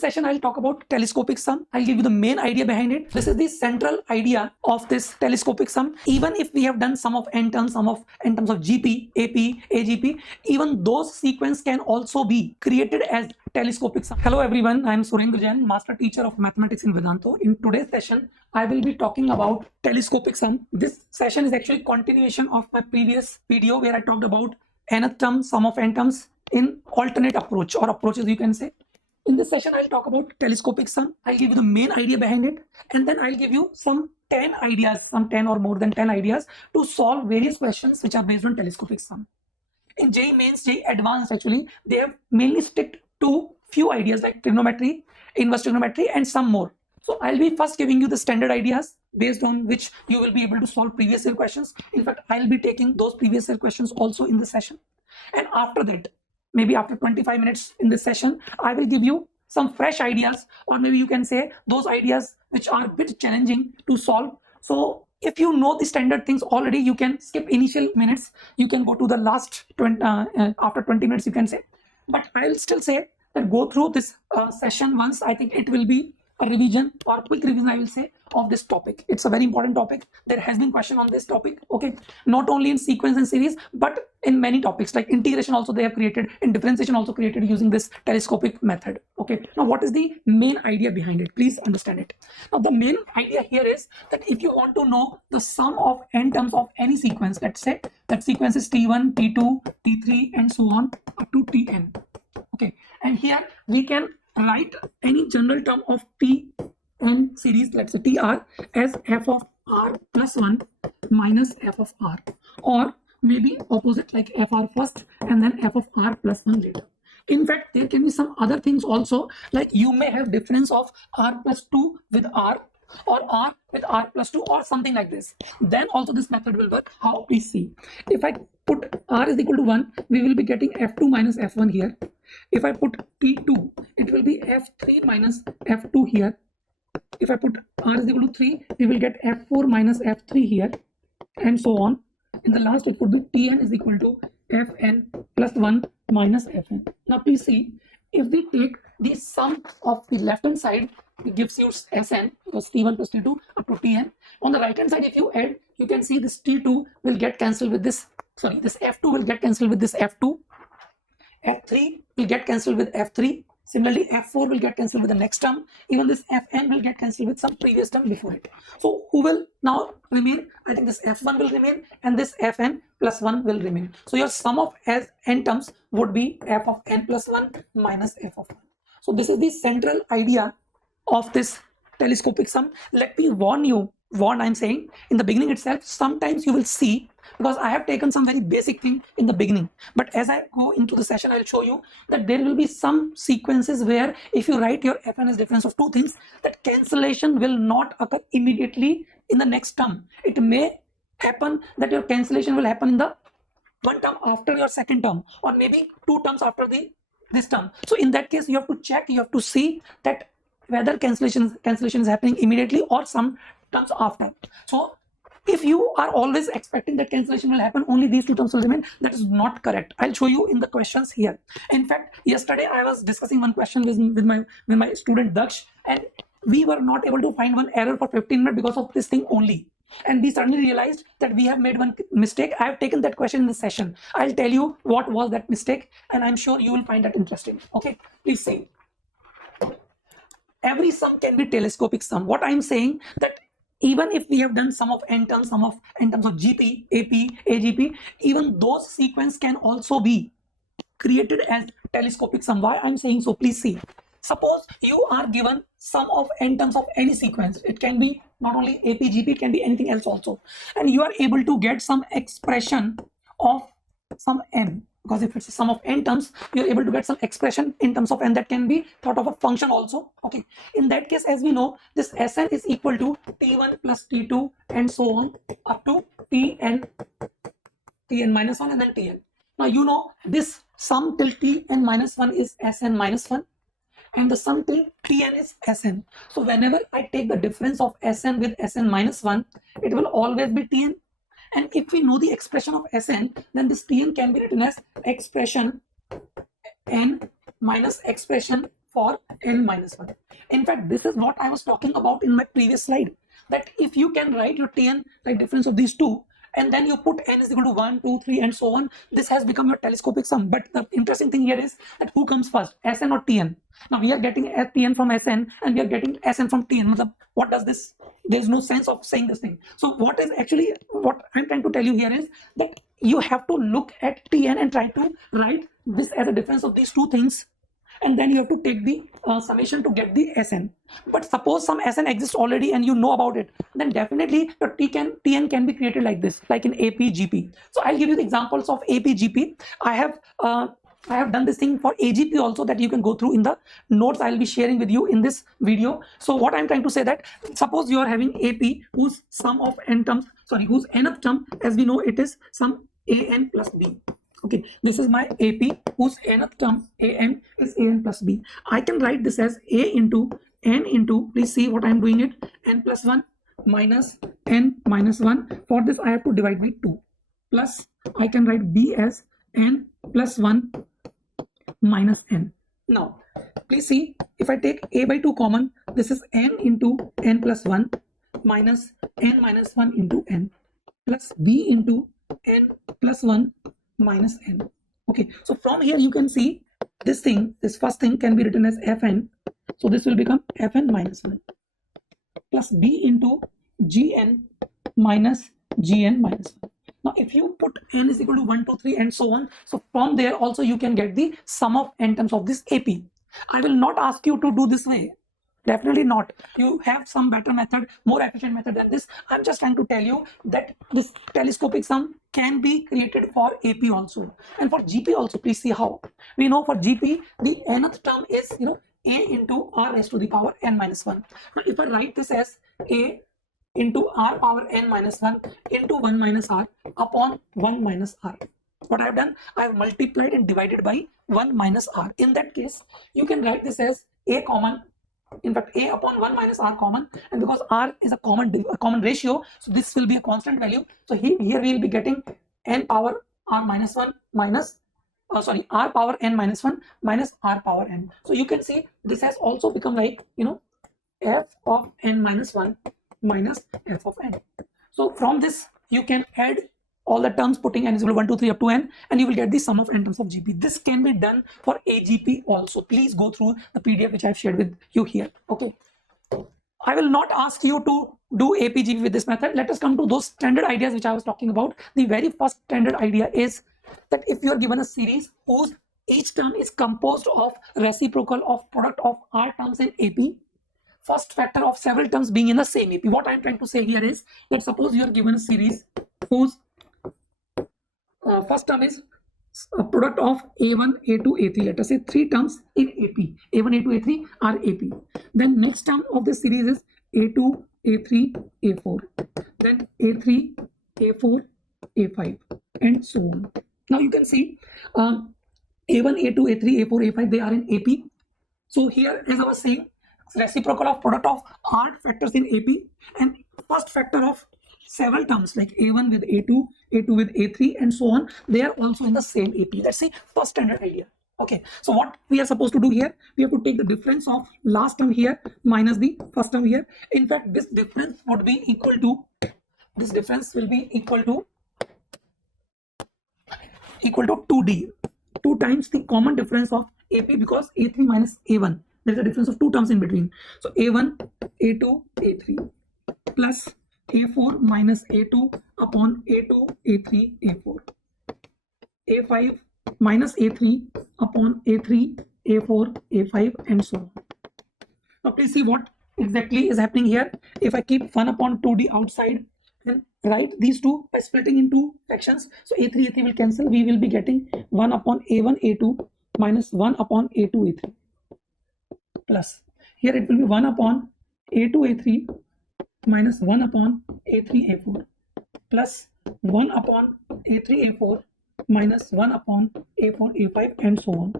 this session, I'll talk about telescopic sum. I'll give you the main idea behind it. This is the central idea of this telescopic sum. Even if we have done sum of n terms, sum of n terms of GP, AP, AGP, even those sequence can also be created as telescopic sum. Hello everyone, I am Surendra Jain, Master Teacher of Mathematics in Vedantu. In today's session, I will be talking about telescopic sum. This session is actually continuation of my previous video where I talked about nth term, sum of n terms in alternate approach or approaches you can say. In this session, I'll talk about telescopic sum. I'll give you the main idea behind it, and then I'll give you some 10 ideas, some 10 or more than 10 ideas to solve various questions which are based on telescopic sum. In JEE Mains, JEE Advanced, actually, they have mainly sticked to few ideas like trigonometry, inverse trigonometry, and some more. So I'll be first giving you the standard ideas based on which you will be able to solve previous year questions. In fact, I'll be taking those previous year questions also in this session. And after that, maybe after 25 minutes in this session, I will give you some fresh ideas, or maybe you can say those ideas which are a bit challenging to solve. So if you know the standard things already, you can skip initial minutes. You can go to the last 20, after 20 minutes, you can say. But I'll still say that go through this session once. I think it will be a revision or quick revision, I will say, of this topic. It's a very important topic. There has been question on this topic, okay, not only in sequence and series, but in many topics like integration also they have created, and differentiation also created using this telescopic method. Okay, now what is the main idea behind it? Please understand it. Now the main idea here is that if you want to know the sum of n terms of any sequence, let's say that sequence is t1, t2, t3 and so on up to tn. Okay, and here we can write any general term of Tn series, let's say Tr, as f of r plus 1 minus f of r, or maybe opposite like fr first and then f of r plus 1 later. In fact, there can be some other things also, like you may have difference of r plus 2 with r, or r with r plus 2 or something like this. Then also this method will work. How? Please see. If I put r is equal to 1, we will be getting f2 minus f1 here. If I put t2, it will be f3 minus f2 here. If I put r is equal to 3, we will get f4 minus f3 here, and so on. In the last, it would be tn is equal to fn plus 1 minus fn. Now please see, if we take the sum of the left hand side, it gives you Sn, because t1 plus t2 up to tn. On the right hand side, if you add, you can see this t2 will get cancelled with this, sorry, this f2 will get cancelled with this f2, f3 will get cancelled with f3, similarly f4 will get cancelled with the next term, even this fn will get cancelled with some previous term before it. So who will now remain? I think this f1 will remain and this fn plus 1 will remain. So your sum of as n terms would be f of n plus 1 minus f of 1. So this is the central idea of this telescopic sum. Let me warn you, I'm saying in the beginning itself, sometimes you will see, because I have taken some very basic thing in the beginning, but as I go into the session, I'll show you that there will be some sequences where if you write your fn as difference of two things, that cancellation will not occur immediately in the next term. It may happen that your cancellation will happen in the one term after your second term, or maybe two terms after this term. So in that case, you have to check, you have to see that whether cancellation is happening immediately or some terms after. So if you are always expecting that cancellation will happen, only these two terms will remain, that is not correct. I'll show you in the questions here. In fact, yesterday I was discussing one question with my student Daksh, and we were not able to find one error for 15 minutes because of this thing only. And we suddenly realized that we have made one mistake. I have taken that question in the session. I'll tell you what was that mistake, and I'm sure you will find that interesting. Okay, please see. Every sum can be telescopic sum. What I'm saying, that even if we have done sum of n terms, sum of n terms of GP, AP, AGP, even those sequence can also be created as telescopic sum. Why I'm saying so? Please see. Suppose you are given sum of n terms of any sequence. It can be not only AP, GP, it can be anything else also. And you are able to get some expression of some n. Because if it's a sum of n terms, you're able to get some expression in terms of n that can be thought of a function also. Okay, in that case, as we know, this Sn is equal to t1 plus t2 and so on up to tn minus 1 and then tn. Now you know this sum till tn minus 1 is Sn minus 1, and the sum till tn is Sn. So whenever I take the difference of Sn with Sn minus 1, it will always be tn. And if we know the expression of Sn, then this Tn can be written as expression n minus expression for n minus 1. In fact, this is what I was talking about in my previous slide, that if you can write your Tn like difference of these two, and then you put n is equal to 1, 2, 3 and so on, this has become your telescopic sum. But the interesting thing here is that who comes first, Sn or Tn? Now we are getting Tn from Sn and we are getting Sn from Tn. What does this? There is no sense of saying this thing. So what I'm trying to tell you here is that you have to look at Tn and try to write this as a difference of these two things, and then you have to take the summation to get the Sn. But suppose some Sn exists already and you know about it, then definitely your Tn can be created like this, like in AP, GP. So I'll give you the examples of AP, GP. I have done this thing for AGP also, that you can go through in the notes I'll be sharing with you in this video. So what I'm trying to say, that suppose you are having AP whose sum of n terms, whose nth term, as we know, it is sum an plus b. Okay, this is my AP whose nth term an is an plus b. I can write this as a into n into, please see what I'm doing it, n plus 1 minus n minus 1. For this I have to divide by 2, plus I can write b as n plus 1 minus n. Now please see, if I take a by 2 common, this is n into n plus 1 minus n minus 1 into n, plus b into n plus 1 minus n. Okay, so from here you can see this thing, this first thing can be written as fn. So this will become fn minus 1 plus b into gn minus gn minus 1. Now if you put n is equal to 1, 2, 3 and so on, so from there also you can get the sum of n terms of this AP. I will not ask you to do this way, definitely not. You have some better method, more efficient method than this. I'm just trying to tell you that this telescopic sum can be created for AP also, and for GP also. Please see how. We know for GP the nth term is a into r raised to the power n minus 1. Now if I write this as a into r power n minus 1 into 1 minus r upon 1 minus r. What I have done, I have multiplied and divided by 1 minus r. In that case, you can write this as a common, in fact a upon 1 minus r common, and because r is a common ratio, so this will be a constant value. So here we will be getting n power r minus 1 minus r power n minus 1 minus r power n. So you can see this has also become like f of n minus 1 minus f of n. So from this you can add all the terms, putting n is equal to 1, 2, 3 up to n, and you will get the sum of n terms of GP. This can be done for AGP also. Please go through the PDF which I have shared with you here. Okay, I will not ask you to do APGP with this method. Let us come to those standard ideas which I was talking about. The very first standard idea is that if you are given a series whose each term is composed of reciprocal of product of r terms in AP, first factor of several terms being in the same AP. What I am trying to say here is that suppose you are given a series whose first term is a product of A1, A2, A3. Let us say 3 terms in AP. A1, A2, A3 are AP. Then next term of this series is A2, A3, A4. Then A3, A4, A5 and so on. Now you can see A1, A2, A3, A4, A5, they are in AP. So here, as I was saying, reciprocal of product of r factors in AP, and first factor of several terms like A1 with A2, A2 with A3 and so on, they are also in the same AP. That's the first standard idea. Okay, so what we are supposed to do here, we have to take the difference of last term here minus the first term here. In fact, this difference would be equal to, this difference will be equal to 2D, 2 times the common difference of AP, because A3 minus A1, there is a difference of 2 terms in between. So A1, A2, A3 plus A4 minus A2 upon A2, A3, A4. A5 minus A3 upon A3, A4, A5 and so on. Now please see what exactly is happening here. If I keep 1 upon 2D outside and write these two by splitting into fractions, so A3, A3 will cancel. We will be getting 1 upon A1, A2 minus 1 upon A2, A3 plus here it will be 1 upon A2, A3 minus 1 upon A3, A4 plus 1 upon A3, A4 minus 1 upon A4, A5 and so on.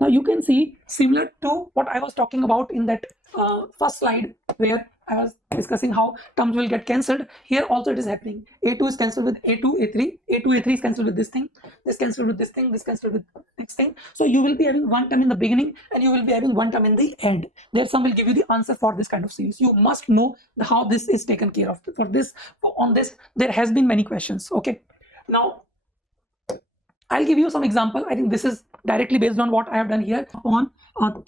Now you can see similar to what I was talking about in that first slide where I was discussing how terms will get cancelled. Here also it is happening. A2 is cancelled with A2, A3. A2, A3 is cancelled with this thing. This cancelled with this thing. This cancelled with next thing. So you will be having one term in the beginning and you will be having one term in the end. There some will give you the answer for this kind of series. You must know how this is taken care of. On this, there has been many questions. Okay. Now, I'll give you some example. I think this is directly based on what I have done here on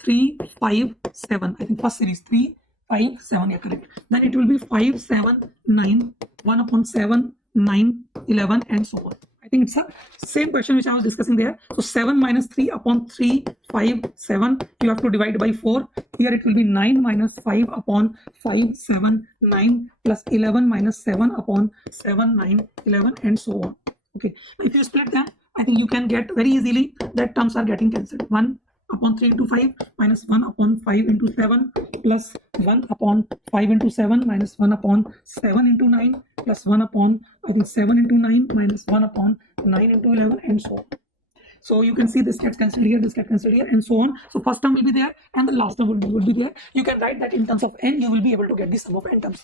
3, 5, 7. I think first series 3, 5, 7. Yeah, correct. Then it will be 5, 7, 9, 1 upon 7, 9, 11, and so on. I think it's the same question which I was discussing there. So 7 minus 3 upon 3, 5, 7. You have to divide by 4. Here it will be 9 minus 5 upon 5, 7, 9 plus 11 minus 7 upon 7, 9, 11, and so on. Okay. If you split them, I think you can get very easily that terms are getting cancelled. 1 upon 3 into 5 minus 1 upon 5 into 7 plus 1 upon 5 into 7 minus 1 upon 7 into 9 plus 1 upon, I think, 7 into 9 minus 1 upon 9 into 11, and so on. So you can see this gets cancelled here, this gets cancelled here, and so on. So first term will be there and the last term will be there. You can write that in terms of n, you will be able to get the sum of n terms.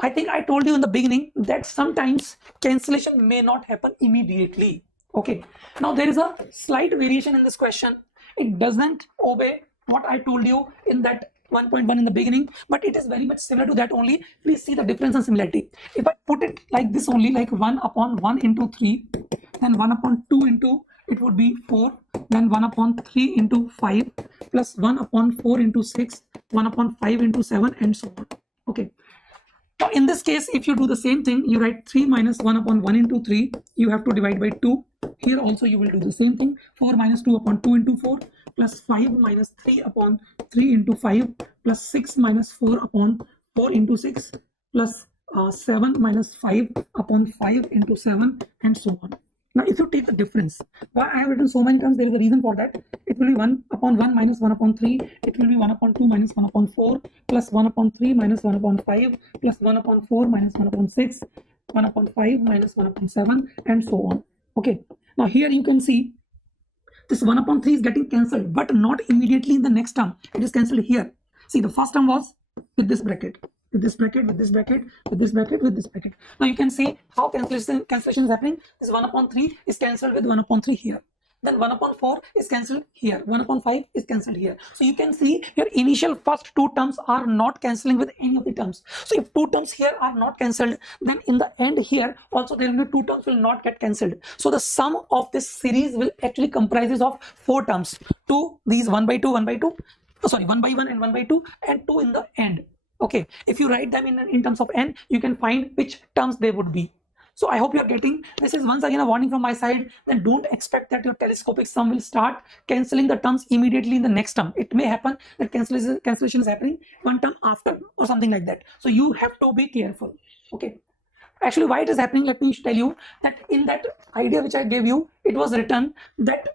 I think I told you in the beginning that sometimes cancellation may not happen immediately. Okay, now there is a slight variation in this question. It doesn't obey what I told you in that 1.1 in the beginning, but it is very much similar to that only. Please see the difference and similarity. If I put it like this only, like 1 upon 1 into 3, then 1 upon 2 into, it would be 4, then 1 upon 3 into 5, plus 1 upon 4 into 6, 1 upon 5 into 7, and so on. Okay. Now in this case, if you do the same thing, you write 3 minus 1 upon 1 into 3, you have to divide by 2. Here also you will do the same thing. 4 minus 2 upon 2 into 4 plus 5 minus 3 upon 3 into 5 plus 6 minus 4 upon 4 into 6 plus 7 minus 5 upon 5 into 7, and so on. Now if you take the difference, why I have written so many terms, there is a reason for that. It will be 1 upon 1 minus 1 upon 3. It will be 1 upon 2 minus 1 upon 4 plus 1 upon 3 minus 1 upon 5 plus 1 upon 4 minus 1 upon 6, 1 upon 5 minus 1 upon 7, and so on. Okay. Now here you can see this 1 upon 3 is getting cancelled, but not immediately in the next term. It is cancelled here. See, the first term was with this bracket, with this bracket, with this bracket, with this bracket, with this bracket. Now you can see how cancellation is happening. This 1 upon 3 is cancelled with 1 upon 3 here. Then 1 upon 4 is cancelled here. 1 upon 5 is cancelled here. So you can see your initial first two terms are not cancelling with any of the terms. So if two terms here are not cancelled, then in the end here also there will be two terms will not get cancelled. So the sum of this series will actually comprises of 4 terms. These 1 by 2, 1 by 2. Sorry, 1 by 1 and 1 by 2, and 2 in the end. Okay, if you write them in terms of n, you can find which terms they would be. So I hope you are getting. This is once again a warning from my side. Then don't expect that your telescopic sum will start cancelling the terms immediately in the next term. It may happen that cancellation is happening one term after or something like that. So you have to be careful. Okay. Actually, why it is happening, let me tell you that in that idea which I gave you, it was written that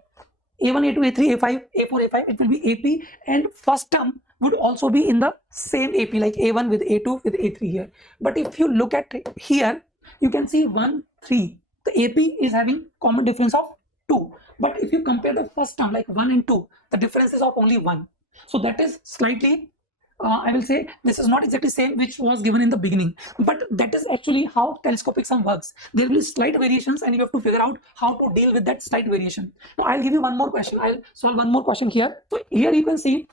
A1, A2, A3, A5, A4, A5, it will be AP, and first term would also be in the same AP, like A1 with A2 with A3 here. But if you look at here, you can see 1, 3. The AP is having common difference of 2. But if you compare the first term like 1 and 2, the difference is of only 1. So that is slightly, I will say, this is not exactly same which was given in the beginning. But that is actually how telescopic sum works. There will be slight variations and you have to figure out how to deal with that slight variation. Now I'll give you one more question. I'll solve one more question here. So here you can see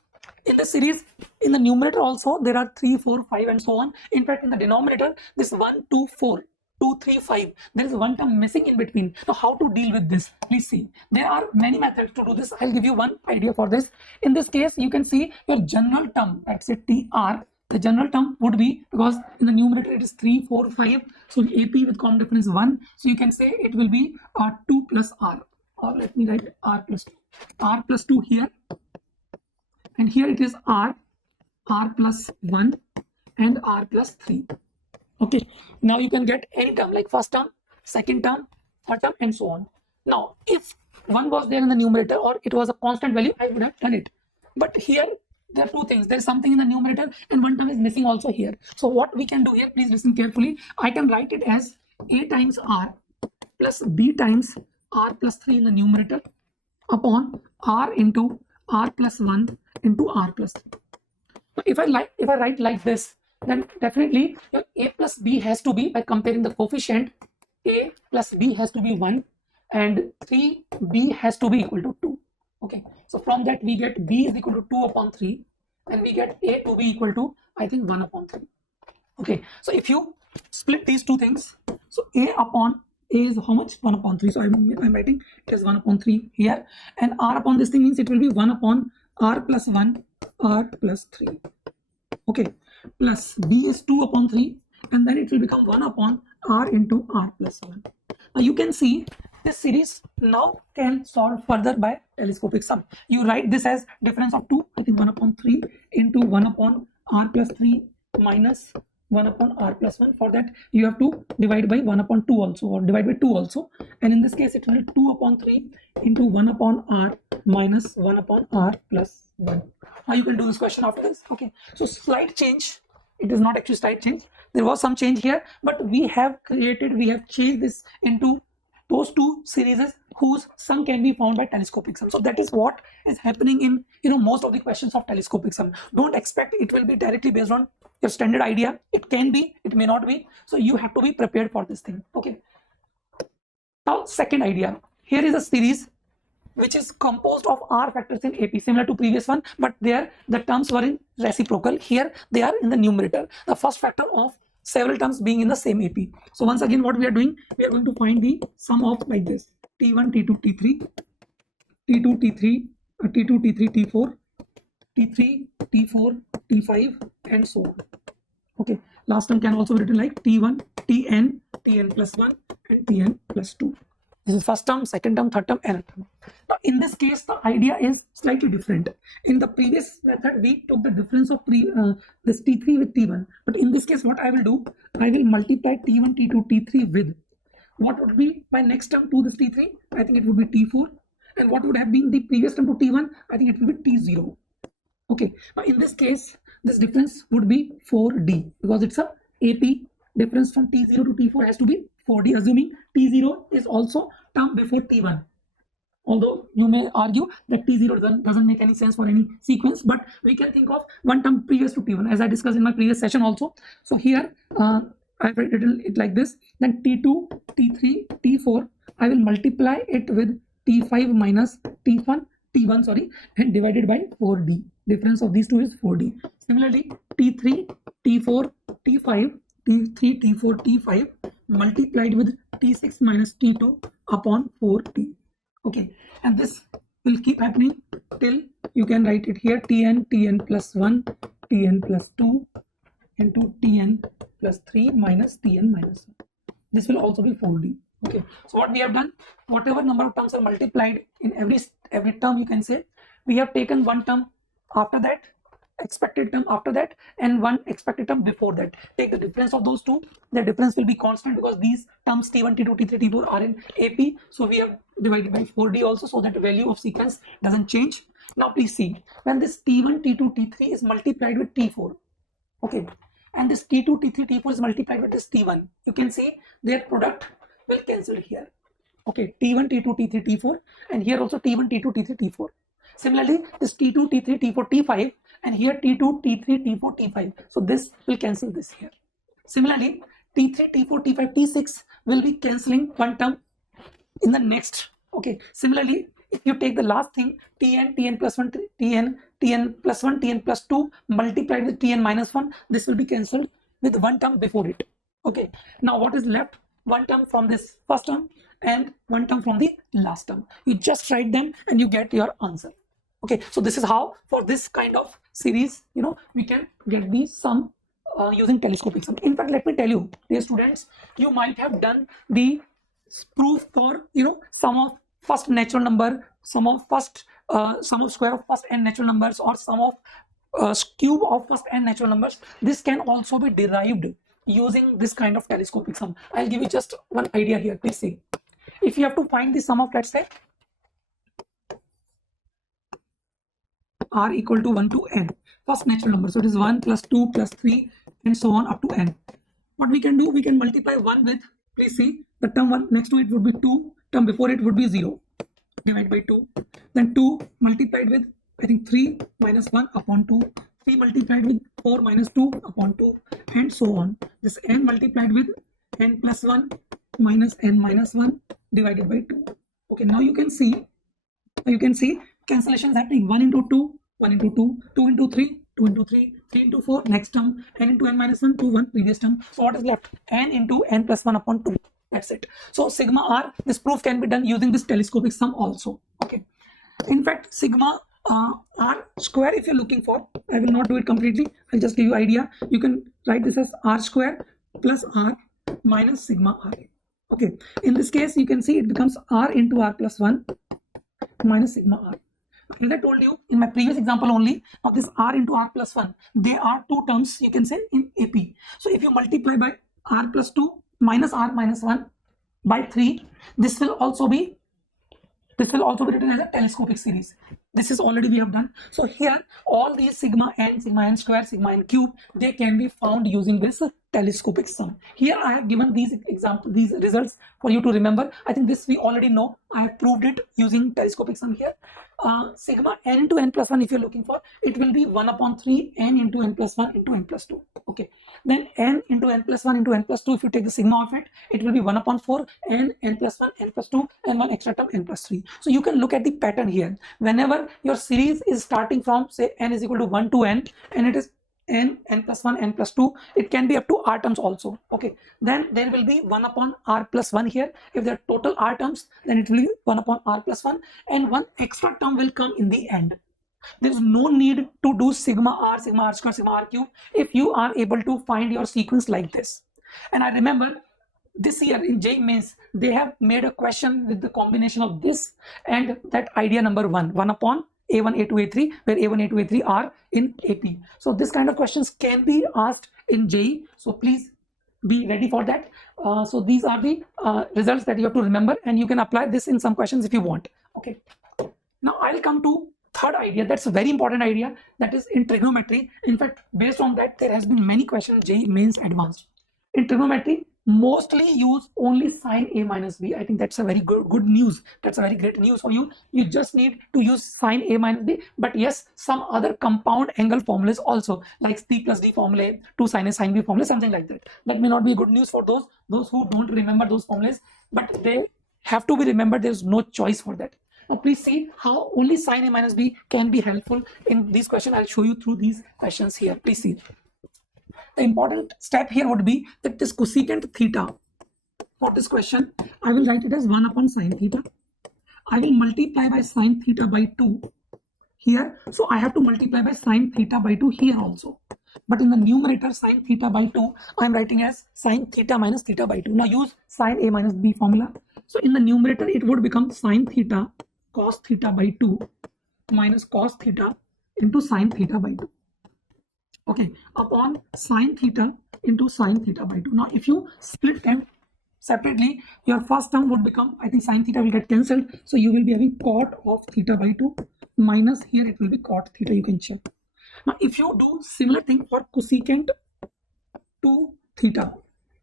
in the series, in the numerator also, there are 3, 4, 5 and so on. In fact, in the denominator, this 1, 2, 4. 2, 3, 5. There is one term missing in between. So how to deal with this? Please see. There are many methods to do this. I'll give you one idea for this. In this case, you can see your general term, let's say TR. The general term would be, because in the numerator it is 3, 4, 5. So AP with common difference 1. So you can say it will be 2 plus R. Or let me write R plus 2. R plus 2 here. And here it is R plus 1 and R plus 3. Okay, now you can get any term like first term, second term, third term, and so on. Now, if 1 was there in the numerator or it was a constant value, I would have done it. But here, there are two things. There is something in the numerator and one term is missing also here. So what we can do here, please listen carefully. I can write it as A times R plus B times R plus 3 in the numerator. upon r into r plus 1 into r plus 3. So if I write like this, then definitely your a plus b has to be, by comparing the coefficient, a plus b has to be 1 and 3b has to be equal to 2. Okay, so from that we get b is equal to 2 upon 3 and we get a to be equal to, I think, 1 upon 3. Okay, so if you split these two things, so a upon a is how much? 1 upon 3. So I'm writing it as 1 upon 3 here, and r upon this thing means it will be 1 upon r plus 1 r plus 3. Okay, plus b is 2 upon 3 and then it will become 1 upon r into r plus 1. Now you can see this series now can solve further by telescopic sum. You write this as difference of 2, I think 1 upon 3 into 1 upon r plus 3 minus 1 upon r plus 1. For that you have to divide by 1 upon 2 also, or divide by 2 also, and in this case it will be 2 upon 3 into 1 upon r minus 1 upon r plus 1. Now you can do this question after this. Okay, so slight change. It is not actually slight change. There was some change here, but we have changed this into those two series whose sum can be found by telescopic sum. So that is what is happening in most of the questions of telescopic sum. Don't expect it will be directly based on your standard idea. It can be, it may not be. So you have to be prepared for this thing. Okay. Now second idea. Here is a series which is composed of r factors in AP, similar to previous one, but there the terms were in reciprocal. Here they are in the numerator. The first factor of several terms being in the same AP. So once again, what we are doing, we are going to find the sum of like this: T1, T2, T3, T2, T3, T2, T3, T4, T3, T4, T5, and so on. Okay, last term can also be written like T1, Tn, Tn plus 1, and Tn plus 2. This is first term, second term, third term, nth term. Now in this case, the idea is slightly different. In the previous method, we took the difference of this T3 with T1. But in this case, what I will do, I will multiply T1, T2, T3 with what would be my next term to this T3? I think it would be T4. And what would have been the previous term to T1? I think it will be T0. Okay. Now in this case, this difference would be 4D because it's a AP difference from T0 to T4 has to be 4D, assuming T0 is also term before T1. Although you may argue that T0 doesn't make any sense for any sequence, but we can think of one term previous to T1, as I discussed in my previous session also. So here I've written it like this. Then T2, T3, T4, I will multiply it with T5 minus T1, and divided by 4D. Difference of these two is 4D. Similarly, T3, T4, T5, T3, T4, T5 multiplied with T6 minus T2 upon 4T. Okay, and this will keep happening till you can write it here: Tn plus 1, Tn plus 2 into Tn plus 3 minus Tn minus 1. This will also be 4D. Okay, so what we have done, whatever number of terms are multiplied in every term, you can say we have taken one term after that, expected term after that, and one expected term before that. Take the difference of those two. The difference will be constant because these terms T1, T2, T3, T4 are in AP. So we have divided by 4D also, so that the value of sequence doesn't change. Now please see, when this T1, T2, T3 is multiplied with T4, okay, and this T2, T3, T4 is multiplied with this T1, you can see their product will cancel here. Okay, T1, T2, T3, T4, and here also T1, T2, T3, T4. Similarly, this T2, T3, T4, T5, and here T2, T3, T4, T5. So this will cancel this here. Similarly, T3, T4, T5, T6 will be cancelling one term in the next. Okay. Similarly, if you take the last thing, Tn, Tn plus 1, Tn plus 1, Tn plus 2 multiplied with Tn minus 1, this will be cancelled with one term before it. Okay. Now what is left? One term from this first term and one term from the last term. You just write them and you get your answer. Okay, so this is how for this kind of series, we can get the sum using telescopic sum. In fact, let me tell you, dear students, you might have done the proof for sum of first natural number, sum of square of first n natural numbers, or sum of cube of first n natural numbers. This can also be derived using this kind of telescopic sum. I'll give you just one idea here. Please see. If you have to find the sum of, let's say, r equal to 1 to n, first natural number, so it is 1 plus 2 plus 3 and so on up to n. What we can do, we can multiply 1 with, please see, the term 1 next to it would be 2, term before it would be 0. divided by 2. Then 2 multiplied with, I think, 3 minus 1 upon 2. 3 multiplied with 4 minus 2 upon 2, and so on. This n multiplied with n plus 1 minus n minus 1 divided by 2. Okay, now you can see cancellations happening. 1 into 2, 1 into 2, 2 into 3, 2 into 3, 3 into 4, next term, n into n minus 1, 2, 1, previous term. So what is left? N into n plus 1 upon 2. That's it. So sigma r, this proof can be done using this telescopic sum also. Okay. In fact, sigma r square, if you're looking for, I will not do it completely. I'll just give you idea. You can write this as r square plus r minus sigma r. Okay. In this case, you can see it becomes r into r plus 1 minus sigma r. As I told you in my previous example only, now this r into r plus 1, they are two terms you can say in AP. So if you multiply by r plus 2 minus r minus 1 by 3, this will also be written as a telescopic series. This is already we have done. So here all these sigma n square, sigma n cube, they can be found using this telescopic sum. Here I have given these results for you to remember. I think this we already know. I have proved it using telescopic sum here. Sigma n into n plus 1, if you're looking for, it will be 1 upon 3 n into n plus 1 into n plus 2. Okay. Then n into n plus 1 into n plus 2, if you take the sigma of it, it will be 1 upon 4 n plus 1 n plus 2 and one extra term n plus 3. So you can look at the pattern here. Whenever your series is starting from, say, n is equal to 1 to n, and it is n plus 1 n plus 2, it can be up to r terms also. Okay, then there will be 1 upon r plus 1 here. If there are total r terms, then it will be 1 upon r plus 1, and one extra term will come in the end. There is no need to do sigma r square, sigma r cube if you are able to find your sequence like this. And I remember this year in JEE Maths, they have made a question with the combination of this and that idea number 1 upon A1, A2, A3, where A1, A2, A3 are in AP. So this kind of questions can be asked in JEE. So please be ready for that. So these are the results that you have to remember, and you can apply this in some questions if you want. Okay. Now I'll come to third idea. That's a very important idea, that is in trigonometry. In fact, based on that, there has been many questions JEE Mains Advanced. In trigonometry, mostly use only sine A minus B. I think that's a very good news. That's a very great news for you. You just need to use sine A minus B. But yes, some other compound angle formulas also, like C plus D formula, 2 sine A sine B formula, something like that. That may not be good news for those who don't remember those formulas, but they have to be remembered. There's no choice for that. Now please see how only sine A minus B can be helpful in this question. I'll show you through these questions here. Please see. The important step here would be that this cosecant theta, for this question, I will write it as 1 upon sine theta. I will multiply by sine theta by 2 here. So I have to multiply by sine theta by 2 here also. But in the numerator, sine theta by 2, I am writing as sine theta minus theta by 2. Now use sine A minus B formula. So in the numerator, it would become sine theta cos theta by 2 minus cos theta into sine theta by 2. Okay, upon sine theta into sine theta by 2. Now if you split them separately, your first term would become, I think sine theta will get cancelled, so you will be having cot of theta by 2 minus here it will be cot theta. You can check. Now if you do similar thing for cosecant 2 theta,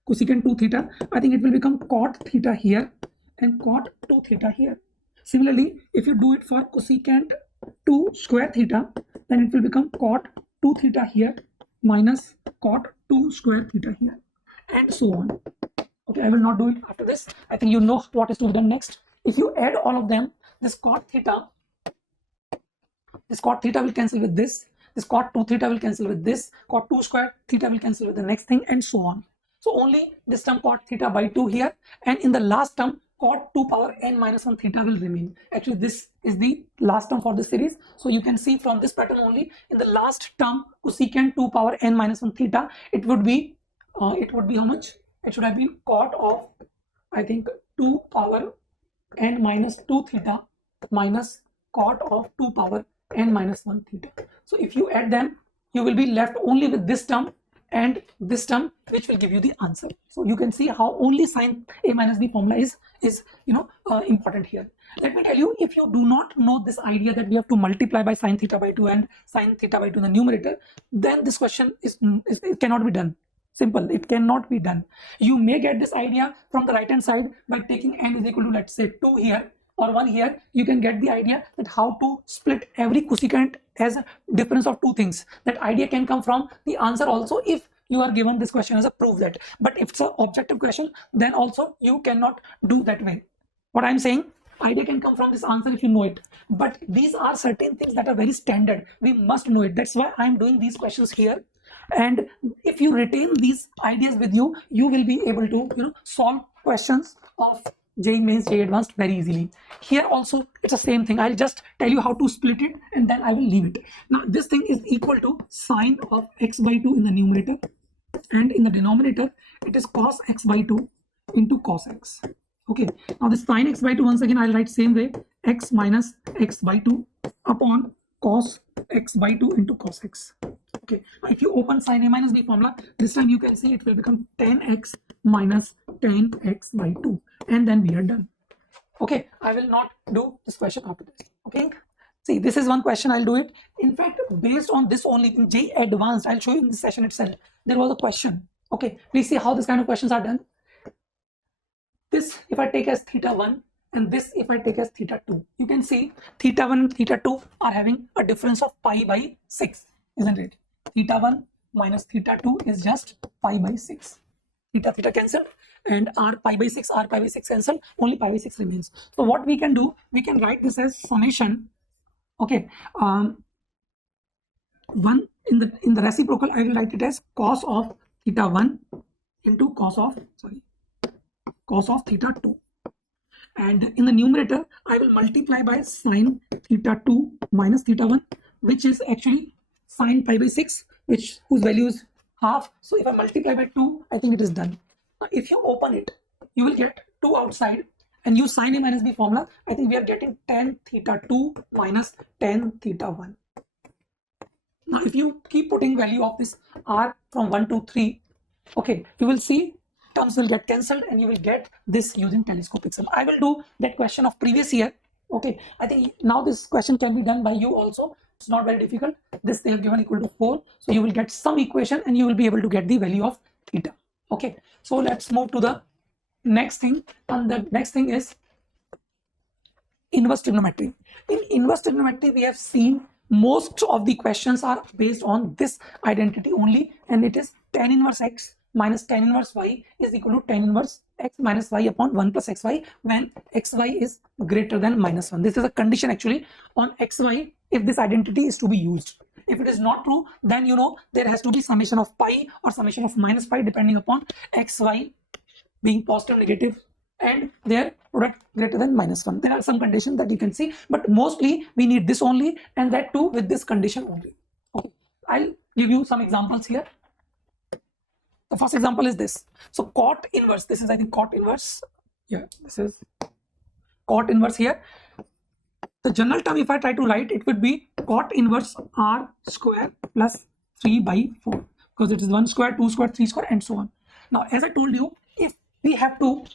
I think it will become cot theta here and cot 2 theta here. Similarly, if you do it for cosecant 2 square theta, then it will become cot 2 theta here minus cot 2 square theta here, and so on. Okay, I will not do it after this. I think you know what is to be done next. If you add all of them, this cot theta will cancel with this cot 2 theta will cancel with this, cot 2 square theta will cancel with the next thing, and so on. So only this term cot theta by 2 here, and in the last term cot 2 power n minus 1 theta will remain. Actually, this is the last term for this series. So you can see from this pattern only, in the last term cosecant 2 power n minus 1 theta, it would be how much? It should have been cot of, I think, 2 power n minus 2 theta minus cot of 2 power n minus 1 theta. So if you add them, you will be left only with this term and this term, which will give you the answer. So you can see how only sine A minus B formula is important here. Let me tell you, if you do not know this idea that we have to multiply by sine theta by 2 and sine theta by 2 in the numerator, then this question it cannot be done. Simple, it cannot be done. You may get this idea from the right hand side by taking n is equal to, let's say, 2 here, or 1 here, you can get the idea that how to split every cosecant as a difference of two things. That idea can come from the answer also if you are given this question as a proof that. But if it's an objective question, then also you cannot do that way. What I'm saying, idea can come from this answer if you know it, but these are certain things that are very standard. We must know it. That's why I'm doing these questions here. And if you retain these ideas with you, you will be able to solve questions of JEE Mains, JEE Advanced very easily. Here also it's the same thing. I'll just tell you how to split it and then I will leave it. Now this thing is equal to sine of x by 2 in the numerator, and in the denominator it is cos x by 2 into cos x. Okay, now this sine x by 2, once again I'll write same way, x minus x by 2 upon cos x by 2 into cos x. Okay, if you open sine a minus b formula, this time you can see it will become 10x minus 10x by 2, and then we are done. Okay, I will not do this question after this. Okay, see, this is one question, I'll do it. In fact, based on this only in JEE Advanced, I'll show you in this session itself, there was a question. Okay, please see how this kind of questions are done. This if I take as theta 1 and this if I take as theta 2, you can see theta 1 and theta 2 are having a difference of pi by 6, isn't it? Theta 1 minus theta 2 is just pi by 6. Theta cancelled, and r pi by 6 cancelled, only pi by 6 remains. So what we can do, we can write this as summation. Okay, 1 in the reciprocal, I will write it as cos of theta 1 into cos of theta 2, and in the numerator I will multiply by sine theta 2 minus theta 1, which is actually sine pi by 6, whose value is half. So if I multiply by 2, I think it is done. Now if you open it, you will get 2 outside and use sine a minus b formula. I think we are getting tan theta 2 minus tan theta 1. Now if you keep putting value of this r from 1 to 3, okay, you will see terms will get cancelled and you will get this using telescopic sum. I will do that question of previous year. Okay, I think now this question can be done by you also. It's not very difficult. This they have given equal to 4, so you will get some equation and you will be able to get the value of theta. Okay, so let's move to the next thing, and the next thing is inverse trigonometry. In inverse trigonometry, we have seen most of the questions are based on this identity only, and it is tan inverse x minus tan inverse y is equal to tan inverse x minus y upon 1 plus xy when xy is greater than minus 1. This is a condition actually on xy if this identity is to be used. If it is not true, then there has to be summation of pi or summation of minus pi depending upon xy being positive, negative, and their product greater than minus 1. There are some conditions that you can see, but mostly we need this only, and that too with this condition only. Okay, I'll give you some examples here. The first example is this. So cot inverse, this is I think cot inverse. Yeah, this is cot inverse here. The general term, if I try to write, it would be cot inverse r square plus 3 by 4, because it is 1 square, 2 square, 3 square, and so on. Now, as I told you, if we have to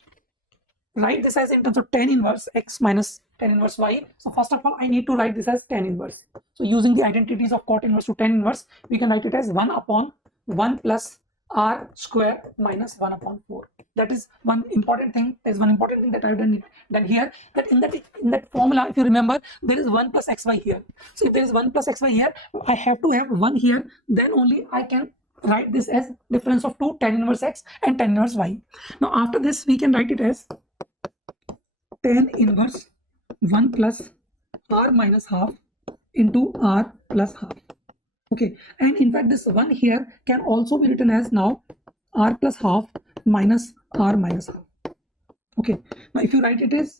write this as in terms of tan inverse x minus tan inverse y, so first of all, I need to write this as tan inverse. So using the identities of cot inverse to tan inverse, we can write it as 1 upon 1 plus r square minus 1 upon 4. That is one important thing. There is one important thing that I have done here, that in that formula, if you remember, there is 1 plus xy here. So if there is 1 plus xy here, I have to have 1 here, then only I can write this as difference of 2 tan inverse x and tan inverse y. Now after this, we can write it as tan inverse 1 plus r minus half into r plus half. Okay, and in fact this 1 here can also be written as now r plus half minus r minus half. Okay, now if you write this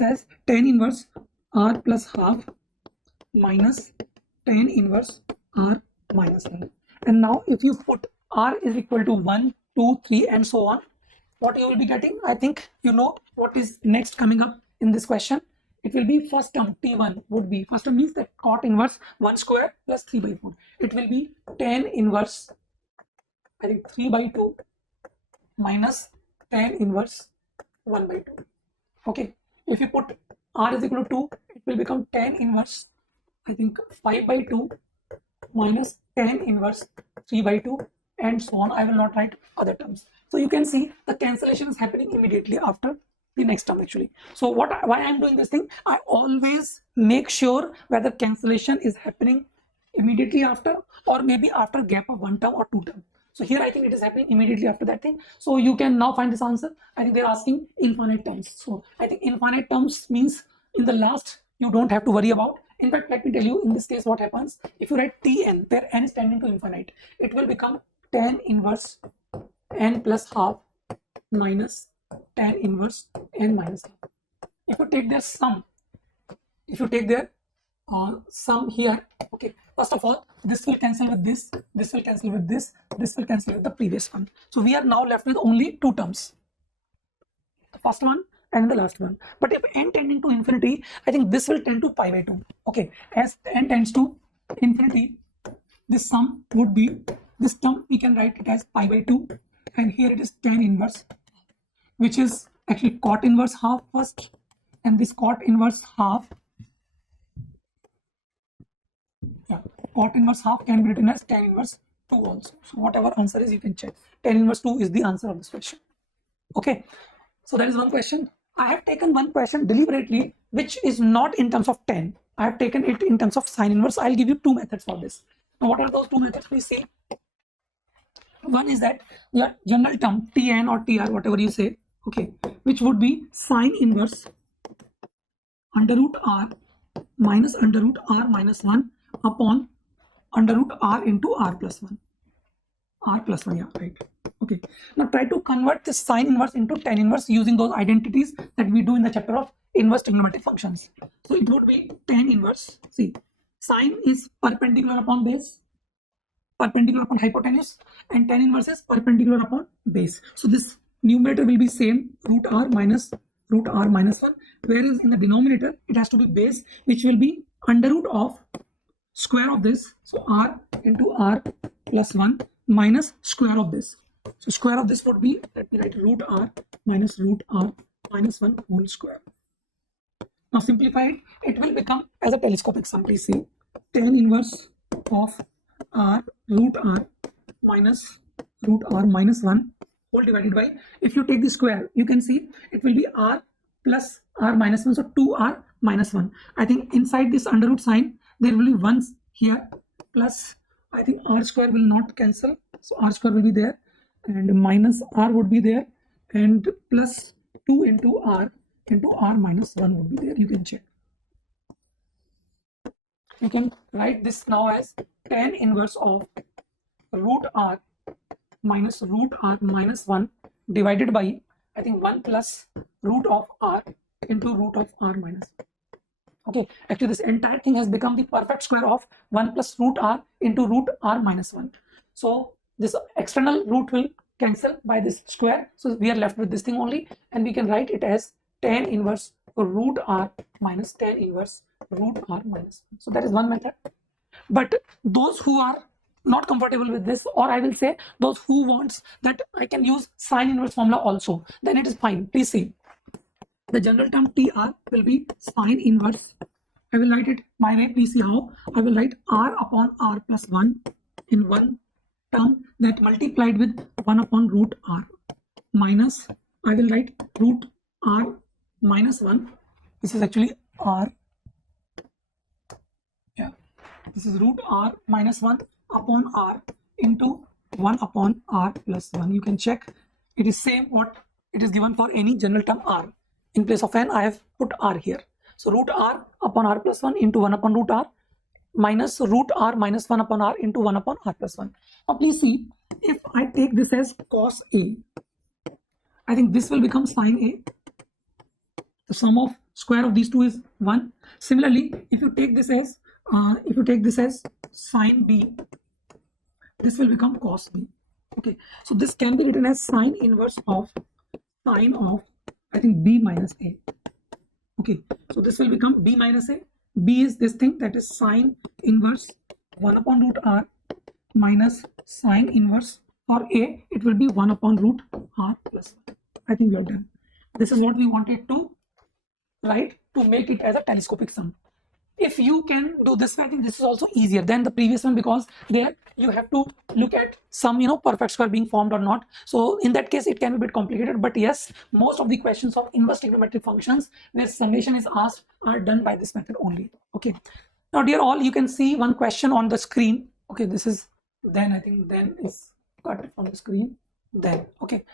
as tan inverse r plus half minus tan inverse r minus half. And now if you put r is equal to 1, 2, 3 and so on, what you will be getting, I think you know what is next coming up in this question. It will be first term T1 would be, first term means that cot inverse 1 square plus 3 by 4. It will be tan inverse, I think 3 by 2 minus tan inverse 1 by 2. Okay, if you put r is equal to 2, it will become tan inverse, I think 5 by 2 minus tan inverse 3 by 2 and so on. I will not write other terms. So you can see the cancellation is happening immediately after the next term actually. So why I'm doing this thing, I always make sure whether cancellation is happening immediately after or maybe after gap of 1 term or 2 term. So here I think it is happening immediately after that thing. So you can now find this answer. I think they're asking infinite terms. So I think infinite terms means in the last you don't have to worry about. In fact, let me tell you in this case what happens. If you write Tn, where n is tending to infinite, it will become tan inverse n plus half minus tan inverse n minus half. If you take their sum, if you take their sum here, okay, first of all, this will cancel with this will cancel with this will cancel with the previous one. So we are now left with only 2 terms, the first one and the last one. But if n tending to infinity, I think this will tend to pi by 2. Okay, as n tends to infinity, this sum would be, this term we can write it as pi by 2, and here it is tan inverse, which is actually cot inverse half first, and this cot inverse half, cot inverse half can be written as tan inverse 2 also. So whatever answer is, you can check. Tan inverse 2 is the answer of this question. Okay, so that is one question. I have taken one question deliberately which is not in terms of tan. I have taken it in terms of sine inverse. I'll give you 2 methods for this. Now what are those 2 methods? Please see. One is that the general term Tn or Tr, whatever you say, okay, which would be sine inverse under root r minus under root r minus 1 upon under root r into r plus 1. R plus 1, yeah, right. Okay, now try to convert this sine inverse into tan inverse using those identities that we do in the chapter of inverse trigonometric functions. So it would be tan inverse. See, sine is perpendicular upon base, perpendicular upon hypotenuse, and tan inverse is perpendicular upon base. So this numerator will be same, root r minus 1, whereas in the denominator it has to be base, which will be under root of square of this, so r into r plus 1 minus square of this. So square of this would be, let me write root r minus 1 whole square. Now simplify it, it will become as a telescopic sum. Please see, tan inverse of r root r minus 1 whole divided by, if you take the square, you can see it will be r plus r minus 1, so 2r minus 1. I think inside this under root sign there will be 1 here, plus I think r square will not cancel, so r square will be there, and minus r would be there, and plus 2 into r minus 1 would be there. You can check. You can write this now as tan inverse of root r minus 1 divided by, I think 1 plus root of r into root of r minus 1. Okay, actually this entire thing has become the perfect square of 1 plus root r into root r minus 1. So this external root will cancel by this square, so we are left with this thing only, and we can write it as tan inverse root r minus tan inverse root r minus 1. So that is one method. But those who are not comfortable with this, or I will say those who wants that I can use sine inverse formula also, then it is fine. Please see, the general term Tr will be sine inverse. I will write it my way. Please see how. I will write r upon r plus 1 in one term that multiplied with 1 upon root r minus, I will write root r minus 1. This is actually r. Yeah, this is root r minus 1 upon r into 1 upon r plus 1. You can check. It is same what it is given for any general term r. In place of n, I have put r here. So root r upon r plus 1 into 1 upon root r minus root r minus 1 upon r into 1 upon r plus 1. Now please see, if I take this as cos a, I think this will become sine a. The sum of square of these two is 1. Similarly, if you take this as sine b, this will become cos b. Okay, so this can be written as sine inverse of sine of, I think, b minus a. Okay, so this will become b minus a. B is this thing, that is sine inverse 1 upon root r minus sine inverse, for a it will be 1 upon root r plus 1. I think we are done. This is what we wanted to write to make it as a telescopic sum. if you can do this, I think this is also easier than the previous one, because there you have to look at some, perfect square being formed or not. So in that case, it can be a bit complicated. But yes, most of the questions of inverse trigonometric functions where summation is asked are done by this method only. Okay. Now, dear all, you can see one question on the screen. Okay, this is then, I think then is cut from the screen. Then, okay.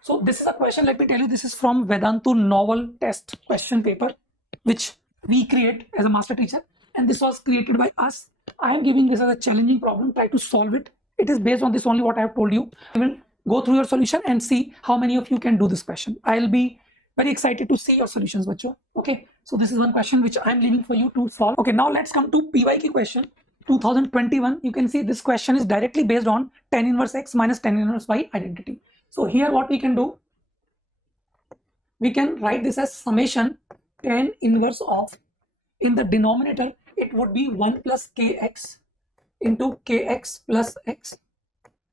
So this is a question, let me tell you, this is from Vedantu novel test question paper, which we create as a master teacher, and this was created by us. I am giving this as a challenging problem, try to solve it. It is based on this only what I have told you. I will go through your solution and see how many of you can do this question. I'll be very excited to see your solutions, bacho. Okay, so this is one question which I'm leaving for you to solve. Okay, now let's come to PYQ question 2021. You can see this question is directly based on tan inverse x minus tan inverse y identity. So here what we can do, we can write this as summation tan inverse of, in the denominator it would be 1 plus kx into kx plus x,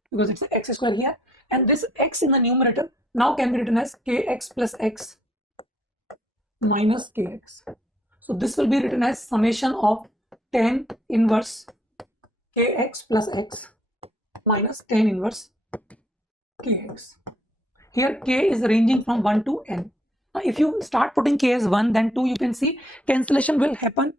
because it's x square here, and this x in the numerator now can be written as kx plus x minus kx. So this will be written as summation of tan inverse kx plus x minus tan inverse kx. Here k is ranging from 1 to n. Now if you start putting k as 1 then 2, you can see cancellation will happen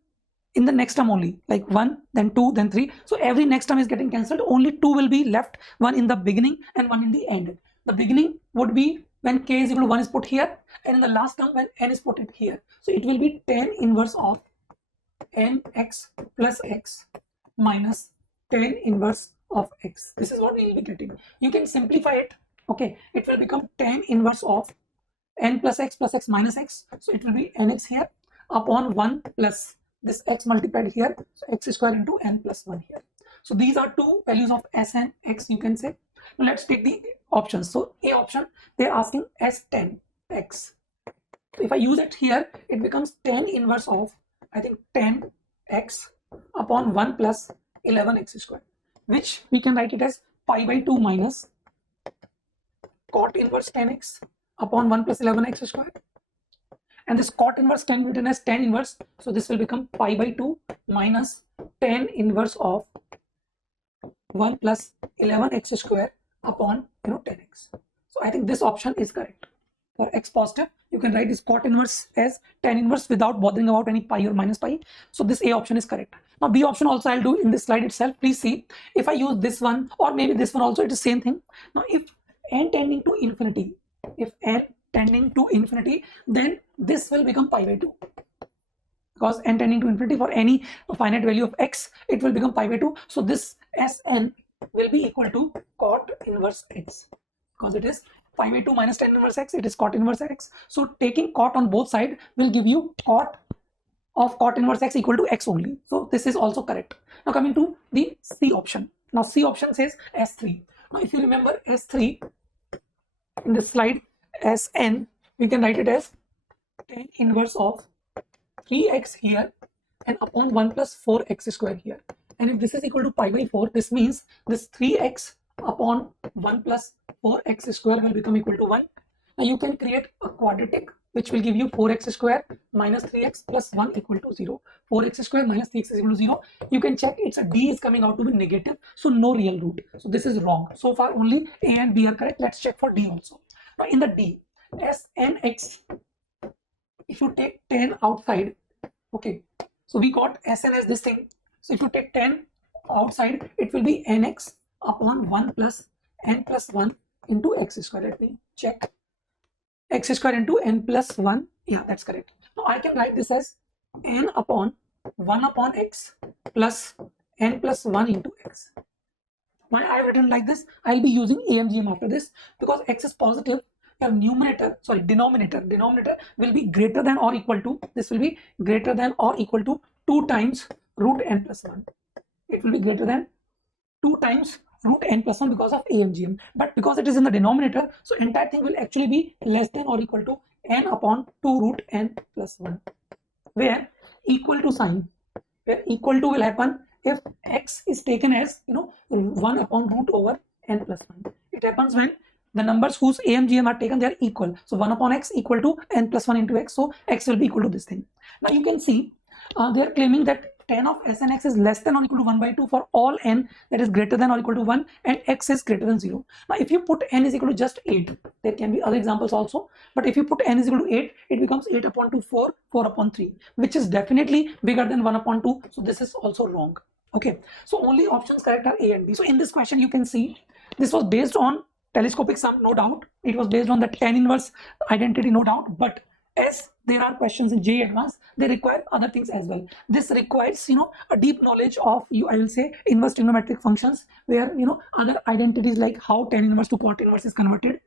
in the next term only, like 1 then 2 then 3. So every next term is getting cancelled, only 2 will be left, one in the beginning and one in the end. The beginning would be when k is equal to 1 is put here, and in the last term when n is put it here. So it will be tan inverse of nx plus x minus tan inverse of x. This is what we will be getting. You can simplify it. Okay, it will become tan inverse of n plus x minus x. So it will be nx here upon 1 plus this x multiplied here. So x square into n plus 1 here. So these are two values of s and x, you can say. Now let's take the options. So A option, they're asking s tan x. If I use it here, it becomes tan inverse of, I think, tan x upon 1 plus 11x square, which we can write it as pi by 2 minus cot inverse tan x upon 1 plus 11x square. And this cot inverse can be written as tan inverse. So this will become pi by 2 minus tan inverse of 1 plus 11x square upon 10x. So I think this option is correct. For x positive, you can write this cot inverse as tan inverse without bothering about any pi or minus pi. So this A option is correct. Now B option also I'll do in this slide itself. Please see, if I use this one or maybe this one also, it is same thing. Now if n tending to infinity, then this will become pi by 2. Because n tending to infinity, for any finite value of x, it will become pi by 2. So this Sn will be equal to cot inverse x, because it is pi by 2 minus tan inverse x, it is cot inverse x. So taking cot on both sides will give you cot of cot inverse x equal to x only. So this is also correct. Now coming to the C option. Now C option says S3. Now if you remember S3 in this slide, Sn, we can write it as tan inverse of 3x here and upon 1 plus 4x square here. And if this is equal to pi by 4, this means this 3x upon 1 plus 4x square will become equal to 1. Now you can create a quadratic which will give you 4x square minus 3x plus 1 equal to 0. 4x square minus 3x is equal to 0. You can check its a d is coming out to be negative, so no real root. So this is wrong. So far only A and B are correct. Let's check for D also. Now in the D, Snx, if you take tan outside, okay, so we got Sn as this thing. So if you take tan outside, it will be nx upon 1 plus n plus 1 into x square. Let me check. X square into n plus 1. Yeah, that's correct. Now I can write this as n upon 1 upon x plus n plus 1 into x. Why I have written like this? I'll be using AMGM after this, because x is positive. Your denominator will be greater than or equal to, this will be greater than or equal to 2 times root n plus 1. It will be greater than 2 times root n plus 1 because of AMGM. But because it is in the denominator, so entire thing will actually be less than or equal to n upon 2 root n plus 1. Where equal to sign, where equal to will happen if x is taken as 1 upon root over n plus 1. It happens when the numbers whose AMGM are taken, they are equal. So 1 upon x equal to n plus 1 into x. So x will be equal to this thing. Now you can see they are claiming that tan of Snx is less than or equal to 1 by 2 for all n that is greater than or equal to 1 and x is greater than 0. Now if you put n is equal to just 8, there can be other examples also, but if you put n is equal to 8, it becomes 8 upon 2 4, 4 upon 3, which is definitely bigger than 1 upon 2, so this is also wrong. Okay, so only options correct are A and B. So in this question you can see this was based on telescopic sum, no doubt. It was based on the tan inverse identity, no doubt, but as there are questions in JEE Advanced, they require other things as well. This requires, a deep knowledge of, I will say, inverse trigonometric functions, where, other identities like how tan inverse to cot inverse is converted,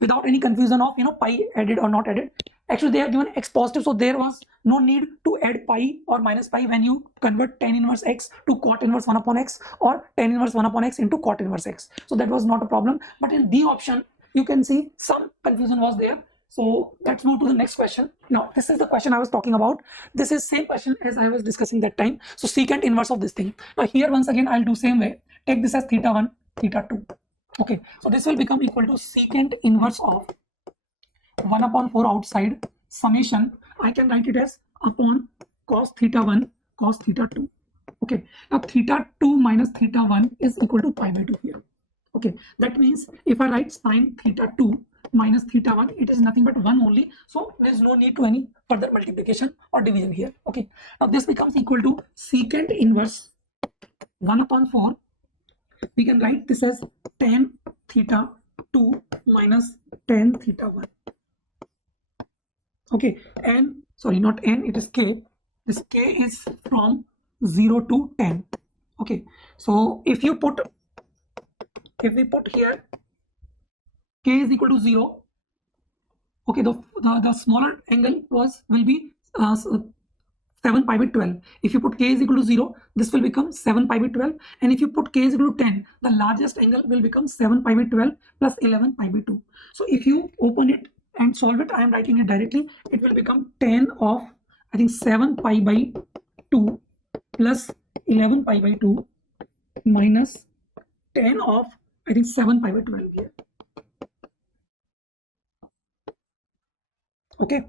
without any confusion of, pi added or not added. Actually, they have given x positive, so there was no need to add pi or minus pi when you convert tan inverse x to cot inverse 1 upon x or tan inverse 1 upon x into cot inverse x. So that was not a problem. But in B option, you can see some confusion was there. So let's move to the next question. Now, this is the question I was talking about. This is same question as I was discussing that time. So secant inverse of this thing. Now here once again, I'll do same way. Take this as theta 1, theta 2. Okay, so this will become equal to secant inverse of 1 upon 4 outside summation. I can write it as upon cos theta 1, cos theta 2. Okay, now theta 2 minus theta 1 is equal to pi by 2 here. Okay, that means if I write sine theta 2 minus theta 1, it is nothing but 1 only. So there is no need to any further multiplication or division here. Okay, now this becomes equal to secant inverse 1 upon 4. We can write this as tan theta 2 minus tan theta 1. Okay, and sorry, not n, it is k. This k is from 0 to 10. Okay, so if we put here k is equal to 0, okay, the smaller angle will be 7 pi by 12. If you put k is equal to 0, this will become 7 pi by 12, and if you put k is equal to 10, the largest angle will become 7 pi by 12 plus 11 pi by 2. So if you open it and solve it, I am writing it directly, it will become tan of, I think, 7 pi by 2 plus 11 pi by 2 minus tan of, I think, 7 pi by 12 here. Okay,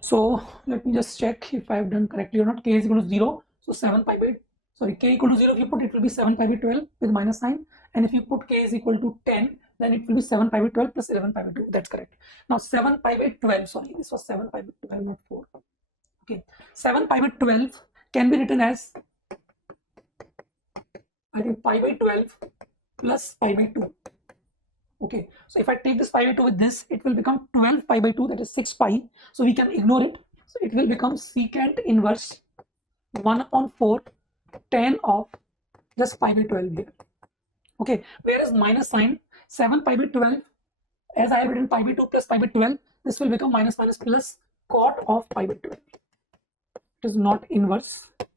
so let me just check if I have done correctly or not. K is equal to 0, so 7 pi by, sorry, k equal to 0, if you put it will be 7 pi by 12 with minus sign, and if you put k is equal to 10, then it will be 7 pi by 12 plus 11 pi by 2. That's correct. Now 7 pi by 12, sorry, this was 7 pi by 12, not 4. Okay, 7 pi by 12 can be written as, I think, pi by 12 plus pi by 2. Okay, so if I take this pi by 2 with this, it will become 12 pi by 2, that is 6 pi. So we can ignore it. So it will become secant inverse 1 upon 4 tan of just pi by 12 here. Okay, whereas minus sign, 7 pi by 12, as I have written pi by 2 plus pi by 12, this will become minus minus plus cot of pi by 12. It is not inverse. It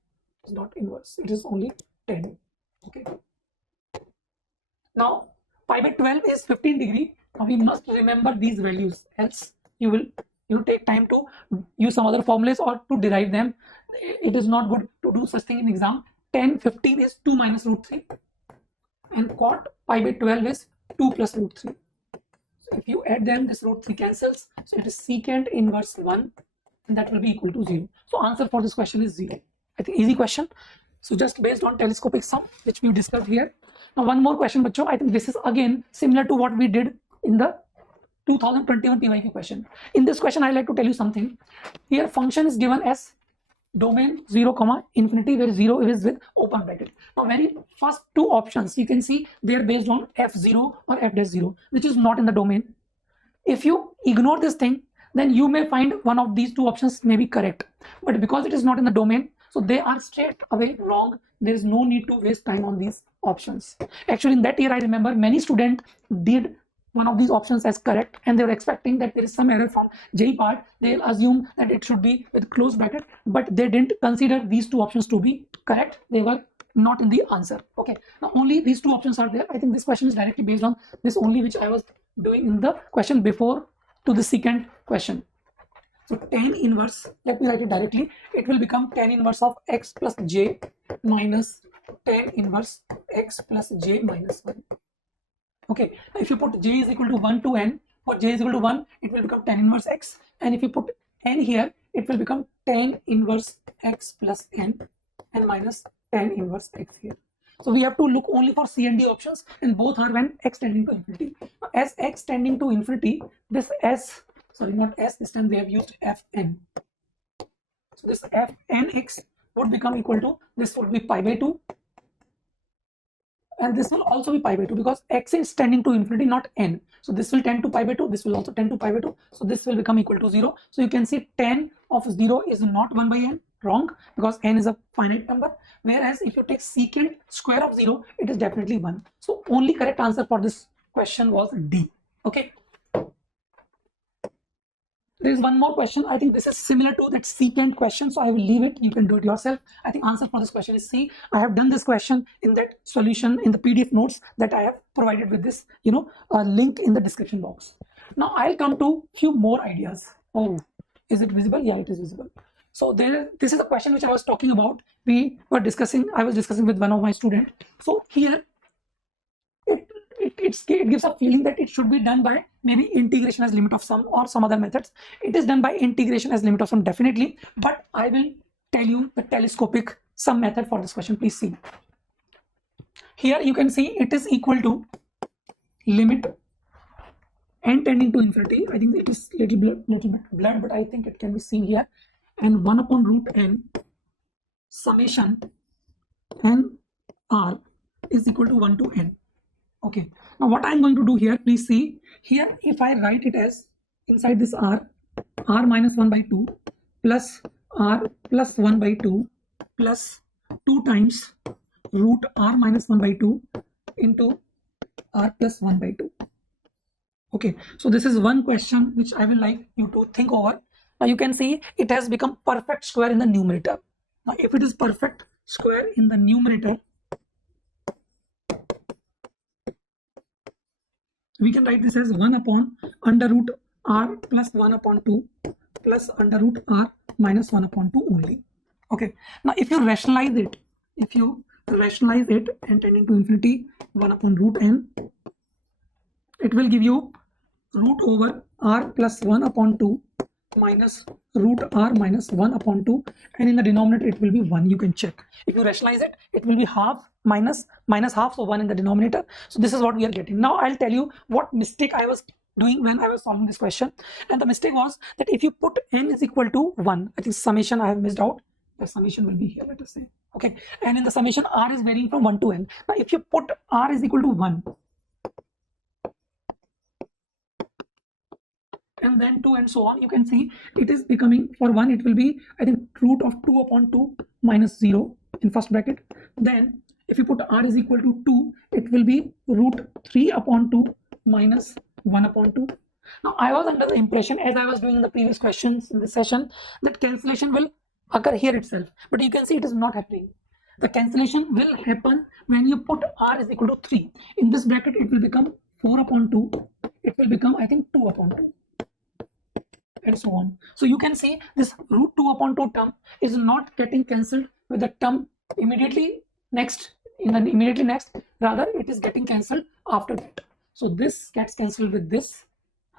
is not inverse. It is only 10. Okay. Now, pi by 12 is 15 degree. Now we must remember these values, else you will take time to use some other formulas or to derive them. It is not good to do such thing in exam. 10, 15 is 2 minus root 3, and cot pi by 12 is 2 plus root 3. So if you add them, this root 3 cancels. So it is secant inverse 1, and that will be equal to 0. So answer for this question is 0. I think easy question. So just based on telescopic sum, which we discussed here. Now one more question, bacho. I think this is again similar to what we did in the 2021 PYQ question. In this question, I like to tell you something. Here function is given as domain 0, infinity, where 0 is with open bracket. Now very first two options, you can see they are based on f0 or f-0, which is not in the domain. If you ignore this thing, then you may find one of these two options may be correct. But because it is not in the domain, so they are straight away wrong. There is no need to waste time on these options. Actually, in that year, I remember many students did one of these options as correct, and they were expecting that there is some error from JEE part. They'll assume that it should be with closed bracket, but they didn't consider these two options to be correct. They were not in the answer. Okay, now only these two options are there. I think this question is directly based on this only, which I was doing in the question before to the second question. So tan inverse, let me write it directly. It will become tan inverse of x plus j minus tan inverse x plus j minus 1. Okay, if you put j is equal to 1 to n, for j is equal to 1, it will become tan inverse x. And if you put n here, it will become tan inverse x plus n and minus tan inverse x here. So we have to look only for C and D options, and both are when x tending to infinity. As x tending to infinity, this s, sorry, not s, this time they have used fn. So this fnx would become equal to, this would be pi by 2, and this will also be pi by 2 because x is tending to infinity, not n. So this will tend to pi by 2, this will also tend to pi by 2. So this will become equal to 0. So you can see tan of 0 is not 1 by n, wrong, because n is a finite number. Whereas if you take secant square of 0, it is definitely 1. So only correct answer for this question was D. Okay. There is one more question. I think this is similar to that secant question, so I will leave it. You can do it yourself. I think answer for this question is C. I have done this question in that solution in the PDF notes that I have provided with this, link in the description box. Now I'll come to few more ideas. Oh, is it visible? Yeah, it is visible. So this is a question which I was talking about. I was discussing with one of my students. So here it gives a feeling that it should be done by maybe integration as limit of sum or some other methods. It is done by integration as limit of sum definitely, but I will tell you the telescopic sum method for this question. Please see. Here you can see it is equal to limit n tending to infinity. I think it is little bit blurred, but I think it can be seen here. And 1 upon root n summation n r is equal to 1 to n. Okay, now what I'm going to do here, please see here, if I write it as inside this r minus 1 by 2 plus r plus 1 by 2 plus 2 times root r minus 1 by 2 into r plus 1 by 2. Okay, so this is one question which I will like you to think over. Now you can see it has become perfect square in the numerator. Now if it is perfect square in the numerator, we can write this as 1 upon under root r plus 1 upon 2 plus under root r minus 1 upon 2 only. Okay, now if you rationalize it and tending to infinity 1 upon root n, it will give you root over r plus 1 upon 2 minus root r minus 1 upon 2, and in the denominator it will be 1. You can check. If you rationalize it, it will be half minus half, so 1 in the denominator. So this is what we are getting. Now I'll tell you what mistake I was doing when I was solving this question. And the mistake was that if you put n is equal to 1, I think summation I have missed out. The summation will be here, let us say. Okay, and in the summation r is varying from 1 to n. Now if you put r is equal to 1 and then 2 and so on, you can see it is becoming, for 1 it will be, I think, root of 2 upon 2 minus 0 in first bracket. Then if you put r is equal to 2, it will be root 3 upon 2 minus 1 upon 2. Now I was under the impression, as I was doing in the previous questions in this session, that cancellation will occur here itself, but you can see it is not happening. The cancellation will happen when you put r is equal to 3. In this bracket it will become 4 upon 2, it will become, I think, 2 upon 2. And so on. So you can see this root 2 upon 2 term is not getting cancelled with the term immediately next, rather it is getting cancelled after that. So this gets cancelled with this.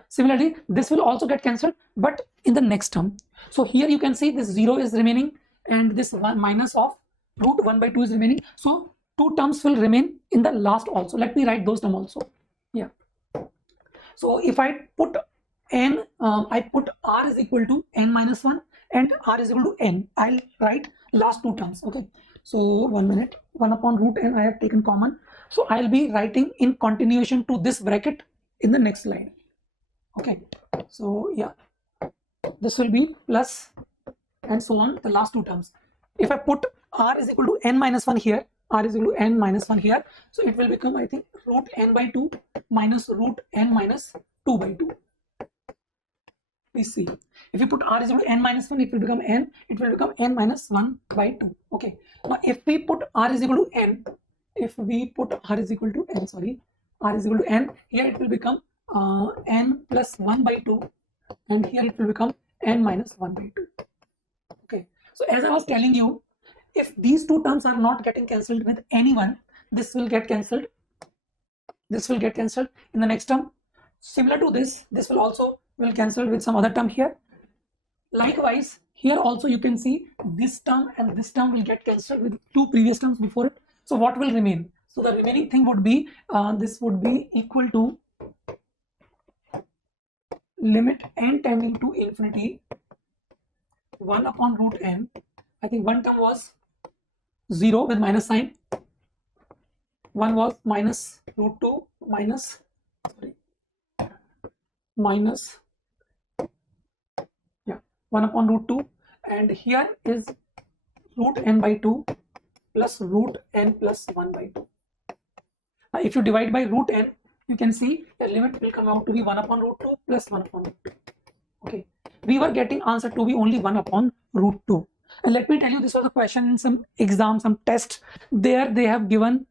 Similarly, this will also get cancelled, but in the next term. So here you can see this 0 is remaining and this 1 minus of root 1 by 2 is remaining. So 2 terms will remain in the last also. Let me write those terms also. Yeah. So if I put n, I put r is equal to n minus 1 and r is equal to n. I'll write last 2 terms. Okay, so 1 minute. 1 upon root n I have taken common, so I'll be writing in continuation to this bracket in the next line. Okay, so yeah, this will be plus and so on, the last 2 terms. If I put r is equal to n minus 1 here, r is equal to n minus 1 here, so it will become, I think, root n by 2 minus root n minus 2 by 2. Please see, if you put r is equal to n minus 1, it will become n, it will become n minus 1 by 2. Okay, now if we put r is equal to n, r is equal to n, here it will become n plus 1 by 2, and here it will become n minus 1 by 2. Okay, so as I was telling you, if these 2 terms are not getting cancelled with anyone, this will get cancelled, this will get cancelled in the next term. Similar to this will also will cancel with some other term here. Likewise, here also you can see this term and this term will get cancelled with two previous terms before it. So what will remain? So the remaining thing would be this would be equal to limit n tending to infinity 1 upon root n. I think one term was 0 with minus sign. One was minus root 2 minus 1 upon root 2, and here is root n by 2 plus root n plus 1 by 2. Now if you divide by root n, you can see the limit will come out to be 1 upon root 2 plus 1 upon root 2. Okay, we were getting answer to be only 1 upon root 2. And let me tell you, this was a question in some exam, some test. There they have given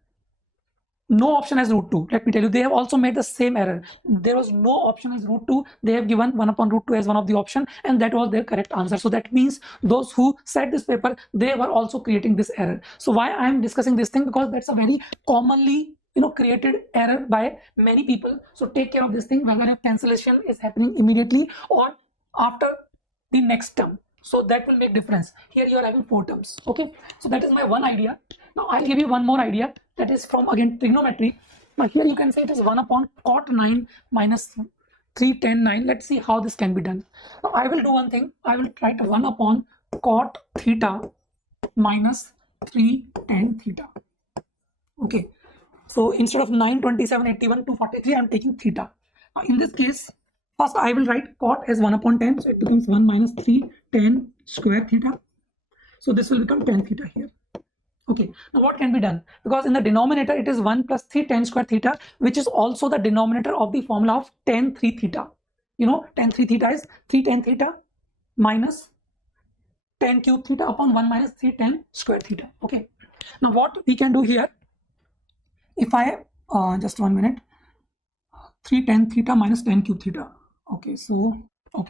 no option as root 2. Let me tell you, they have also made the same error. There was no option as root 2. They have given 1 upon root 2 as one of the option, and that was their correct answer. So that means those who set this paper, they were also creating this error. So why I am discussing this thing? Because that's a very commonly created error by many people. So take care of this thing, whether your cancellation is happening immediately or after the next term. So that will make difference. Here you are having 4 terms. Okay, so that is my one idea. Now I'll give you one more idea, that is from again trigonometry. Now here you can say it is 1 upon cot 9 minus 3 tan 9. Let's see how this can be done. Now I will do one thing. I will write 1 upon cot theta minus 3 tan theta. Okay, so instead of 9, 27, 81, 243, I am taking theta. Now in this case, first I will write cot as 1 upon 10, so it becomes 1 minus 3 tan square theta. So this will become tan theta here. Okay, now what can be done? Because in the denominator it is 1 plus 3 tan square theta, which is also the denominator of the formula of tan 3 theta. Tan 3 theta is 3 tan theta minus tan cube theta upon 1 minus 3 tan square theta. Okay, now what we can do here, if I just 1 minute, 3 tan theta minus tan cube theta. Okay, so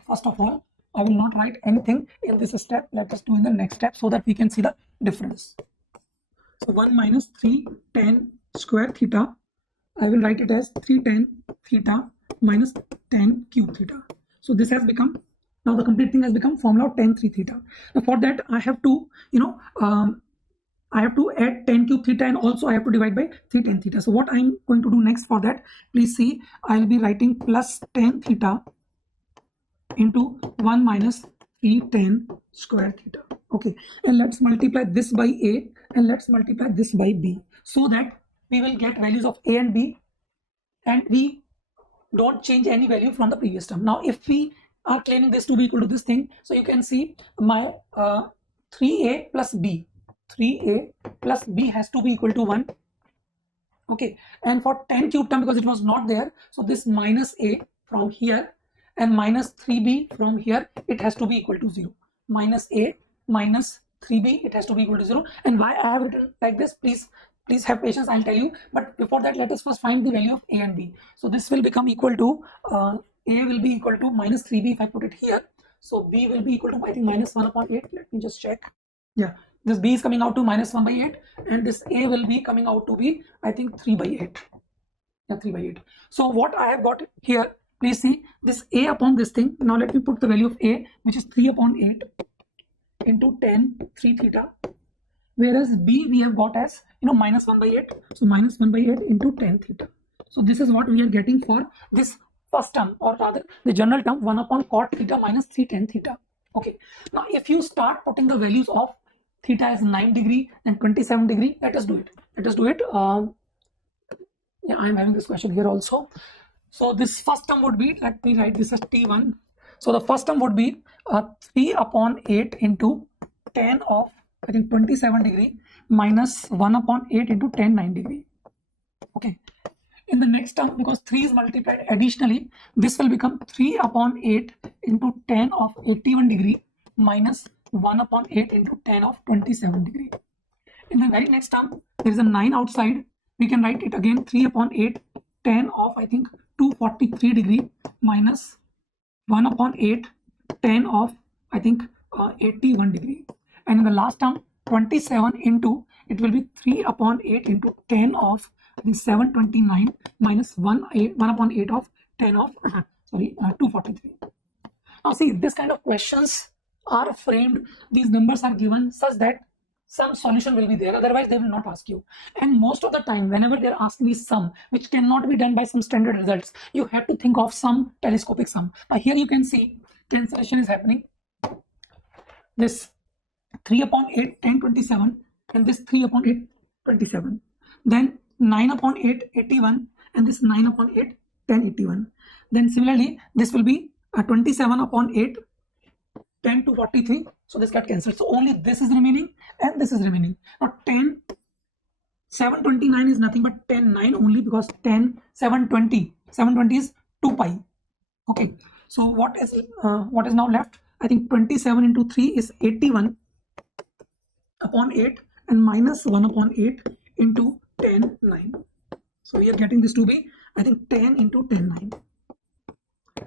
first of all, I will not write anything in this step. Let us do in the next step so that we can see the difference. So 1 minus 3 tan square theta, I will write it as 3 tan theta minus tan cube theta. So this has become, now the complete thing has become formula of tan 3 theta. Now for that I have to, I have to add tan cube theta, and also I have to divide by 3 tan theta. So what I am going to do next for that, please see, I will be writing plus tan theta into 1 minus 3 tan square theta. Okay, and let's multiply this by a and let's multiply this by b, so that we will get values of a and b, and we don't change any value from the previous term. Now if we are claiming this to be equal to this thing, so you can see my 3a plus b, 3a plus b has to be equal to 1. Okay, and for tan cube term, because it was not there, so this minus a from here and minus 3b from here, it has to be equal to 0. Minus a minus 3b, it has to be equal to 0. And why I have written like this, please have patience, I'll tell you. But before that, let us first find the value of a and b. So this will become equal to a will be equal to minus 3b if I put it here. So b will be equal to, I think, minus 1 upon 8. Let me just check. Yeah, this b is coming out to minus 1 by 8, and this a will be coming out to be, I think, 3 by 8. Yeah, 3 by 8. So what I have got here, please see this a upon this thing. Now let me put the value of a, which is 3 upon 8 into tan 3 theta, whereas b we have got as minus 1 by 8. So minus 1 by 8 into tan theta. So this is what we are getting for this first term, or rather the general term, 1 upon cot theta minus 3 tan theta. Okay, now if you start putting the values of theta as 9 degree and 27 degree, let us do it. Yeah, I am having this question here also. So this first term would be, let me write this as t1. So the first term would be 3 upon 8 into tan of, I think, 27 degree minus 1 upon 8 into tan 9 degree. Okay, in the next term, because 3 is multiplied additionally, this will become 3 upon 8 into tan of 81 degree minus 1 upon 8 into tan of 27 degree. In the very next term, there is a 9 outside. We can write it again, 3 upon 8 tan of, I think, 243 degree minus 1 upon 8 tan of, I think, 81 degree. And in the last term, 27 into, it will be 3 upon 8 into tan of, I think, 729 minus 1 upon 8 of tan of 243. Now see, this kind of questions are framed, these numbers are given such that some solution will be there, otherwise they will not ask you. And most of the time, whenever they're asking the sum, which cannot be done by some standard results, you have to think of some telescopic sum. Now here you can see cancellation is happening. This 3 upon 8, 10, 27, and this 3 upon 8, 27. Then 9 upon 8, 81, and this 9 upon 8, 10, 81. Then similarly, this will be 27 upon 8, 10 to 43. So this got cancelled. So only this is remaining and this is remaining. Now 10, 729 is nothing but 10, 9 only, because 10, 720. 720 is 2 pi. Okay. So what is now left? I think 27 into 3 is 81 upon 8 and minus 1 upon 8 into 10, 9. So we are getting this to be, I think, 10 into 10, 9.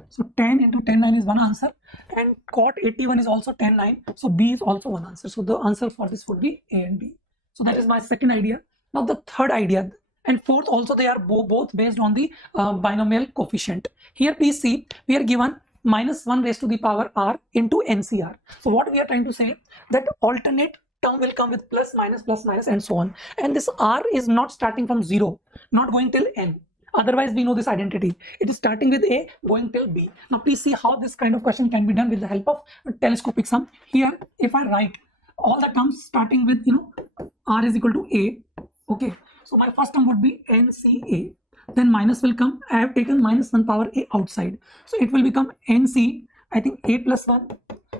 So 10 into 10, 9 is one answer, and cot 81 is also 10, 9. So B is also one answer. So the answer for this would be A and B. So that is my second idea. Now the third idea and fourth also, they are both based on the binomial coefficient. Here please see, we are given minus 1 raised to the power r into NCR. So what we are trying to say, that alternate term will come with plus minus and so on. And this r is not starting from 0, not going till n. Otherwise, we know this identity. It is starting with A, going till B. Now, please see how this kind of question can be done with the help of telescopic sum. Here, if I write all the terms starting with, R is equal to A. Okay. So, my first term would be NCA. Then minus will come. I have taken minus 1 power A outside. So, it will become NC, I think A plus 1.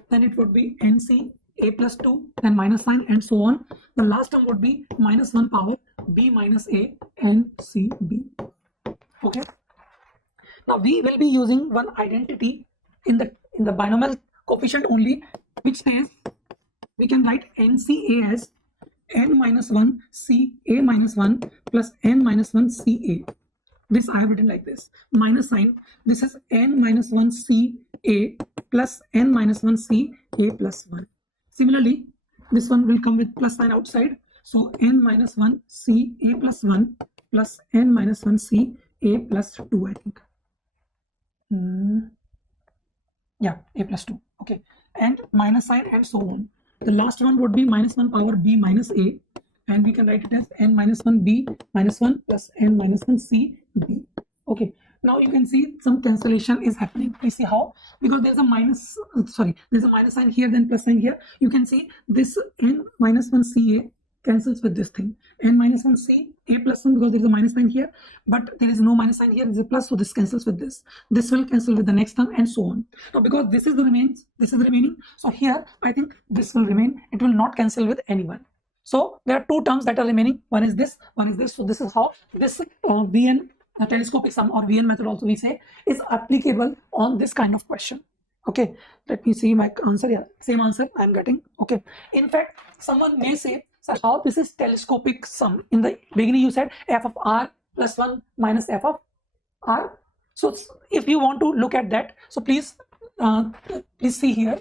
Then it would be NC, A plus 2, then minus sign, and so on. The last term would be minus 1 power B minus A and C B. Okay. Now we will be using one identity in the binomial coefficient only, which says we can write NCA as n minus 1 CA minus 1 plus n minus 1 CA. This I have written like this. Minus sign. This is n minus 1 CA plus n minus 1 CA plus 1. Similarly, this one will come with plus sign outside. So n minus 1 CA plus 1 plus n minus 1 CA plus 2, I think. Yeah, A plus 2. Okay. And minus sign and so on. The last one would be minus 1 power B minus A. And we can write it as n minus 1 B minus 1 plus n minus 1 C B. Okay. Now you can see some cancellation is happening. Please see how. Because there's a minus, there's a minus sign here, then plus sign here. You can see this n minus 1 CA cancels with this thing. N minus 1 C A plus 1, because there is a minus sign here, but there is no minus sign here, there is a plus, so this cancels with this. This will cancel with the next term and so on. Now because this is the remaining, so here I think this will remain. It will not cancel with anyone. So there are two terms that are remaining. One is this, one is this. So this is how this VN telescopic sum, or VN method also we say, is applicable on this kind of question. Okay, let me see my answer. Yeah, same answer I am getting. Okay, in fact, someone may say, so how this is telescopic sum? In the beginning you said f of r plus 1 minus f of r. So if you want to look at that, so please see here.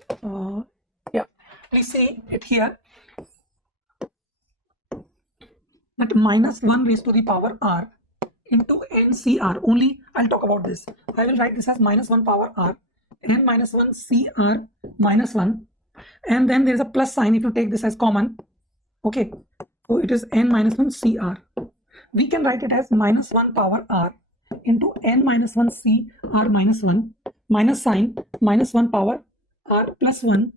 Please see it here. That minus 1 raised to the power r into NCR. Only I'll talk about this. I will write this as minus 1 power r, n minus 1 CR minus 1, and then there is a plus sign if you take this as common. Okay, so it is n minus 1 CR. We can write it as minus 1 power r into n minus 1 CR minus 1 minus sign minus 1 power r plus 1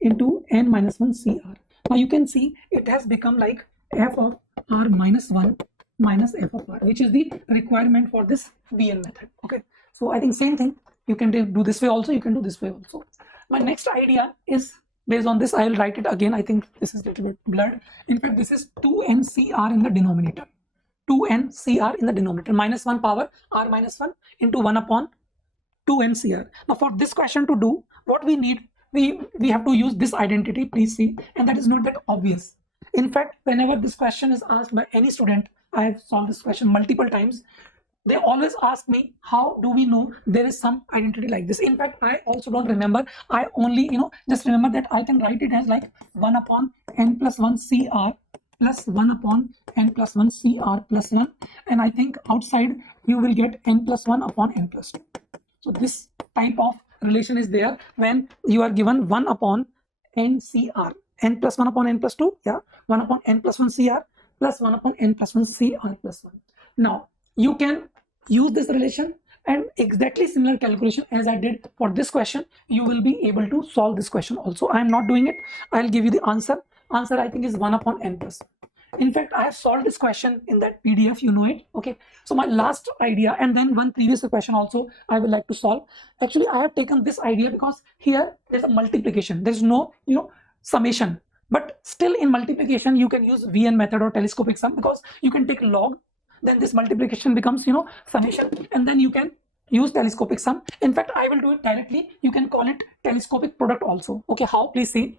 into n minus 1 CR. Now you can see it has become like f of r minus 1 minus f of r, which is the requirement for this VN method. Okay, so I think same thing. You can do this way also, you can do this way also. My next idea is based on this. I will write it again. I think this is a little bit blurred. In fact, this is 2NCR in the denominator. 2NCR in the denominator. Minus 1 power r minus 1 into 1 upon 2NCR. Now for this question to do, what we need, we have to use this identity, please see, and that is not that obvious. In fact, whenever this question is asked by any student, I have solved this question multiple times, they always ask me, how do we know there is some identity like this? In fact, I also don't remember. I only, just remember that I can write it as like 1 upon n plus 1 CR plus 1 upon n plus 1 CR plus 1. And I think outside you will get n plus 1 upon n plus 2. So this type of relation is there when you are given 1 upon n CR. N plus 1 upon n plus 2, yeah, 1 upon n plus 1 CR plus 1 upon n plus 1 CR plus 1. Now, you can use this relation and exactly similar calculation as I did for this question, you will be able to solve this question also. I am not doing it. I'll give you the answer. Answer I think is 1 upon n plus 1. In fact, I have solved this question in that PDF, you know it. Okay, so my last idea and then one previous question also I would like to solve. Actually, I have taken this idea because here there's a multiplication. There's no, summation. But still in multiplication, you can use VN method or telescopic sum because you can take log. Then this multiplication becomes, summation, and then you can use telescopic sum. In fact, I will do it directly. You can call it telescopic product also. Okay, how? Please see.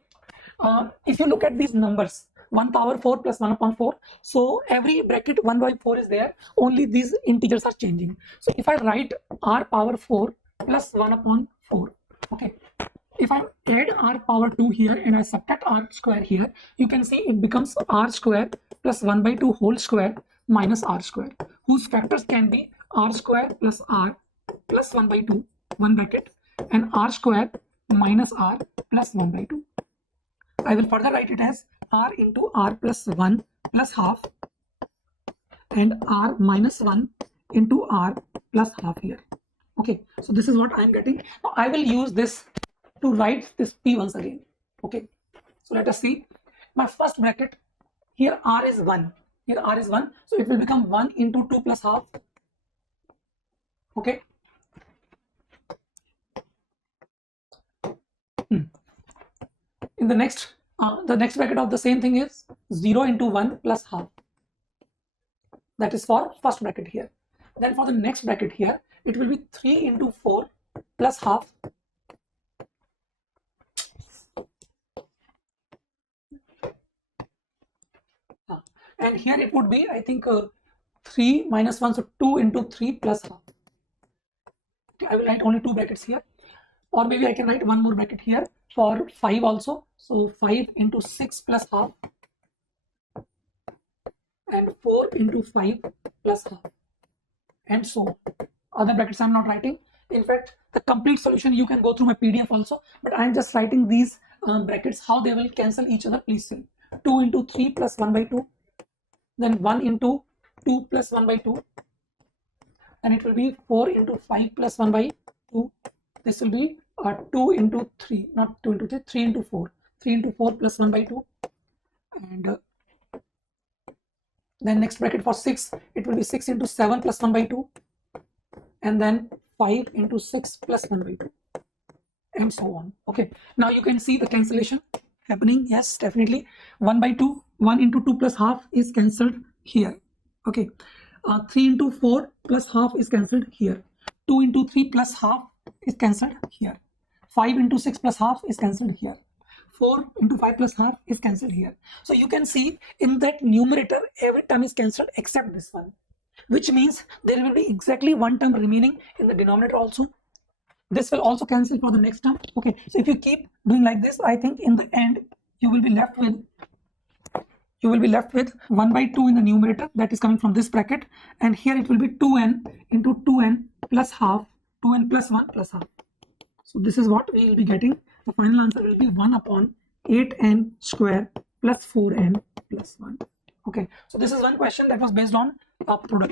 If you look at these numbers, 1 power 4 plus 1 upon 4. So every bracket 1 by 4 is there. Only these integers are changing. So if I write r power 4 plus 1 upon 4, okay. If I add r power 2 here and I subtract r square here, you can see it becomes r square plus 1 by 2 whole square minus r square, whose factors can be r square plus r plus 1 by 2, 1 bracket, and r square minus r plus 1 by 2. I will further write it as r into r plus 1 plus half and r minus 1 into r plus half here. Okay, so this is what I am getting. Now I will use this to write this p once again. Okay, so let us see. My first bracket, here r is 1. Here r is 1. So it will become 1 into 2 plus half. Okay. In the next bracket of the same thing is 0 into 1 plus half. That is for first bracket here. Then for the next bracket here, it will be 3 into 4 plus half. And here it would be, I think, 3 minus 1, so 2 into 3 plus half. Okay, I will write only 2 brackets here. Or maybe I can write one more bracket here for 5 also. So 5 into 6 plus half and 4 into 5 plus half and so on. Other brackets I'm not writing. In fact, the complete solution you can go through my PDF also, but I'm just writing these brackets, how they will cancel each other. Please see. 2 into 3 plus 1 by 2, then 1 into 2 plus 1 by 2, and it will be 4 into 5 plus 1 by 2. This will be 2 into 3, not 2 into 3, 3 into 4. 3 into 4 plus 1 by 2. And then next bracket for 6, it will be 6 into 7 plus 1 by 2. And then 5 into 6 plus 1 by 2. And so on. Okay, now you can see the cancellation happening. Yes, definitely. 1 by 2, 1 into 2 plus half is cancelled here. Okay, 3 into 4 plus half is cancelled here. 2 into 3 plus half is cancelled here. 5 into 6 plus half is cancelled here. 4 into 5 plus half is cancelled here. So you can see in that numerator, every term is cancelled except this one, which means there will be exactly one term remaining in the denominator also. This will also cancel for the next term. Okay, so if you keep doing like this, I think in the end you will be left with 1 by 2 in the numerator, that is coming from this bracket, and here it will be 2n into 2n plus half, 2n plus 1 plus half. So this is what we will be getting. The final answer will be 1 upon 8n square plus 4n plus 1. Okay, so this is one question that was based on product.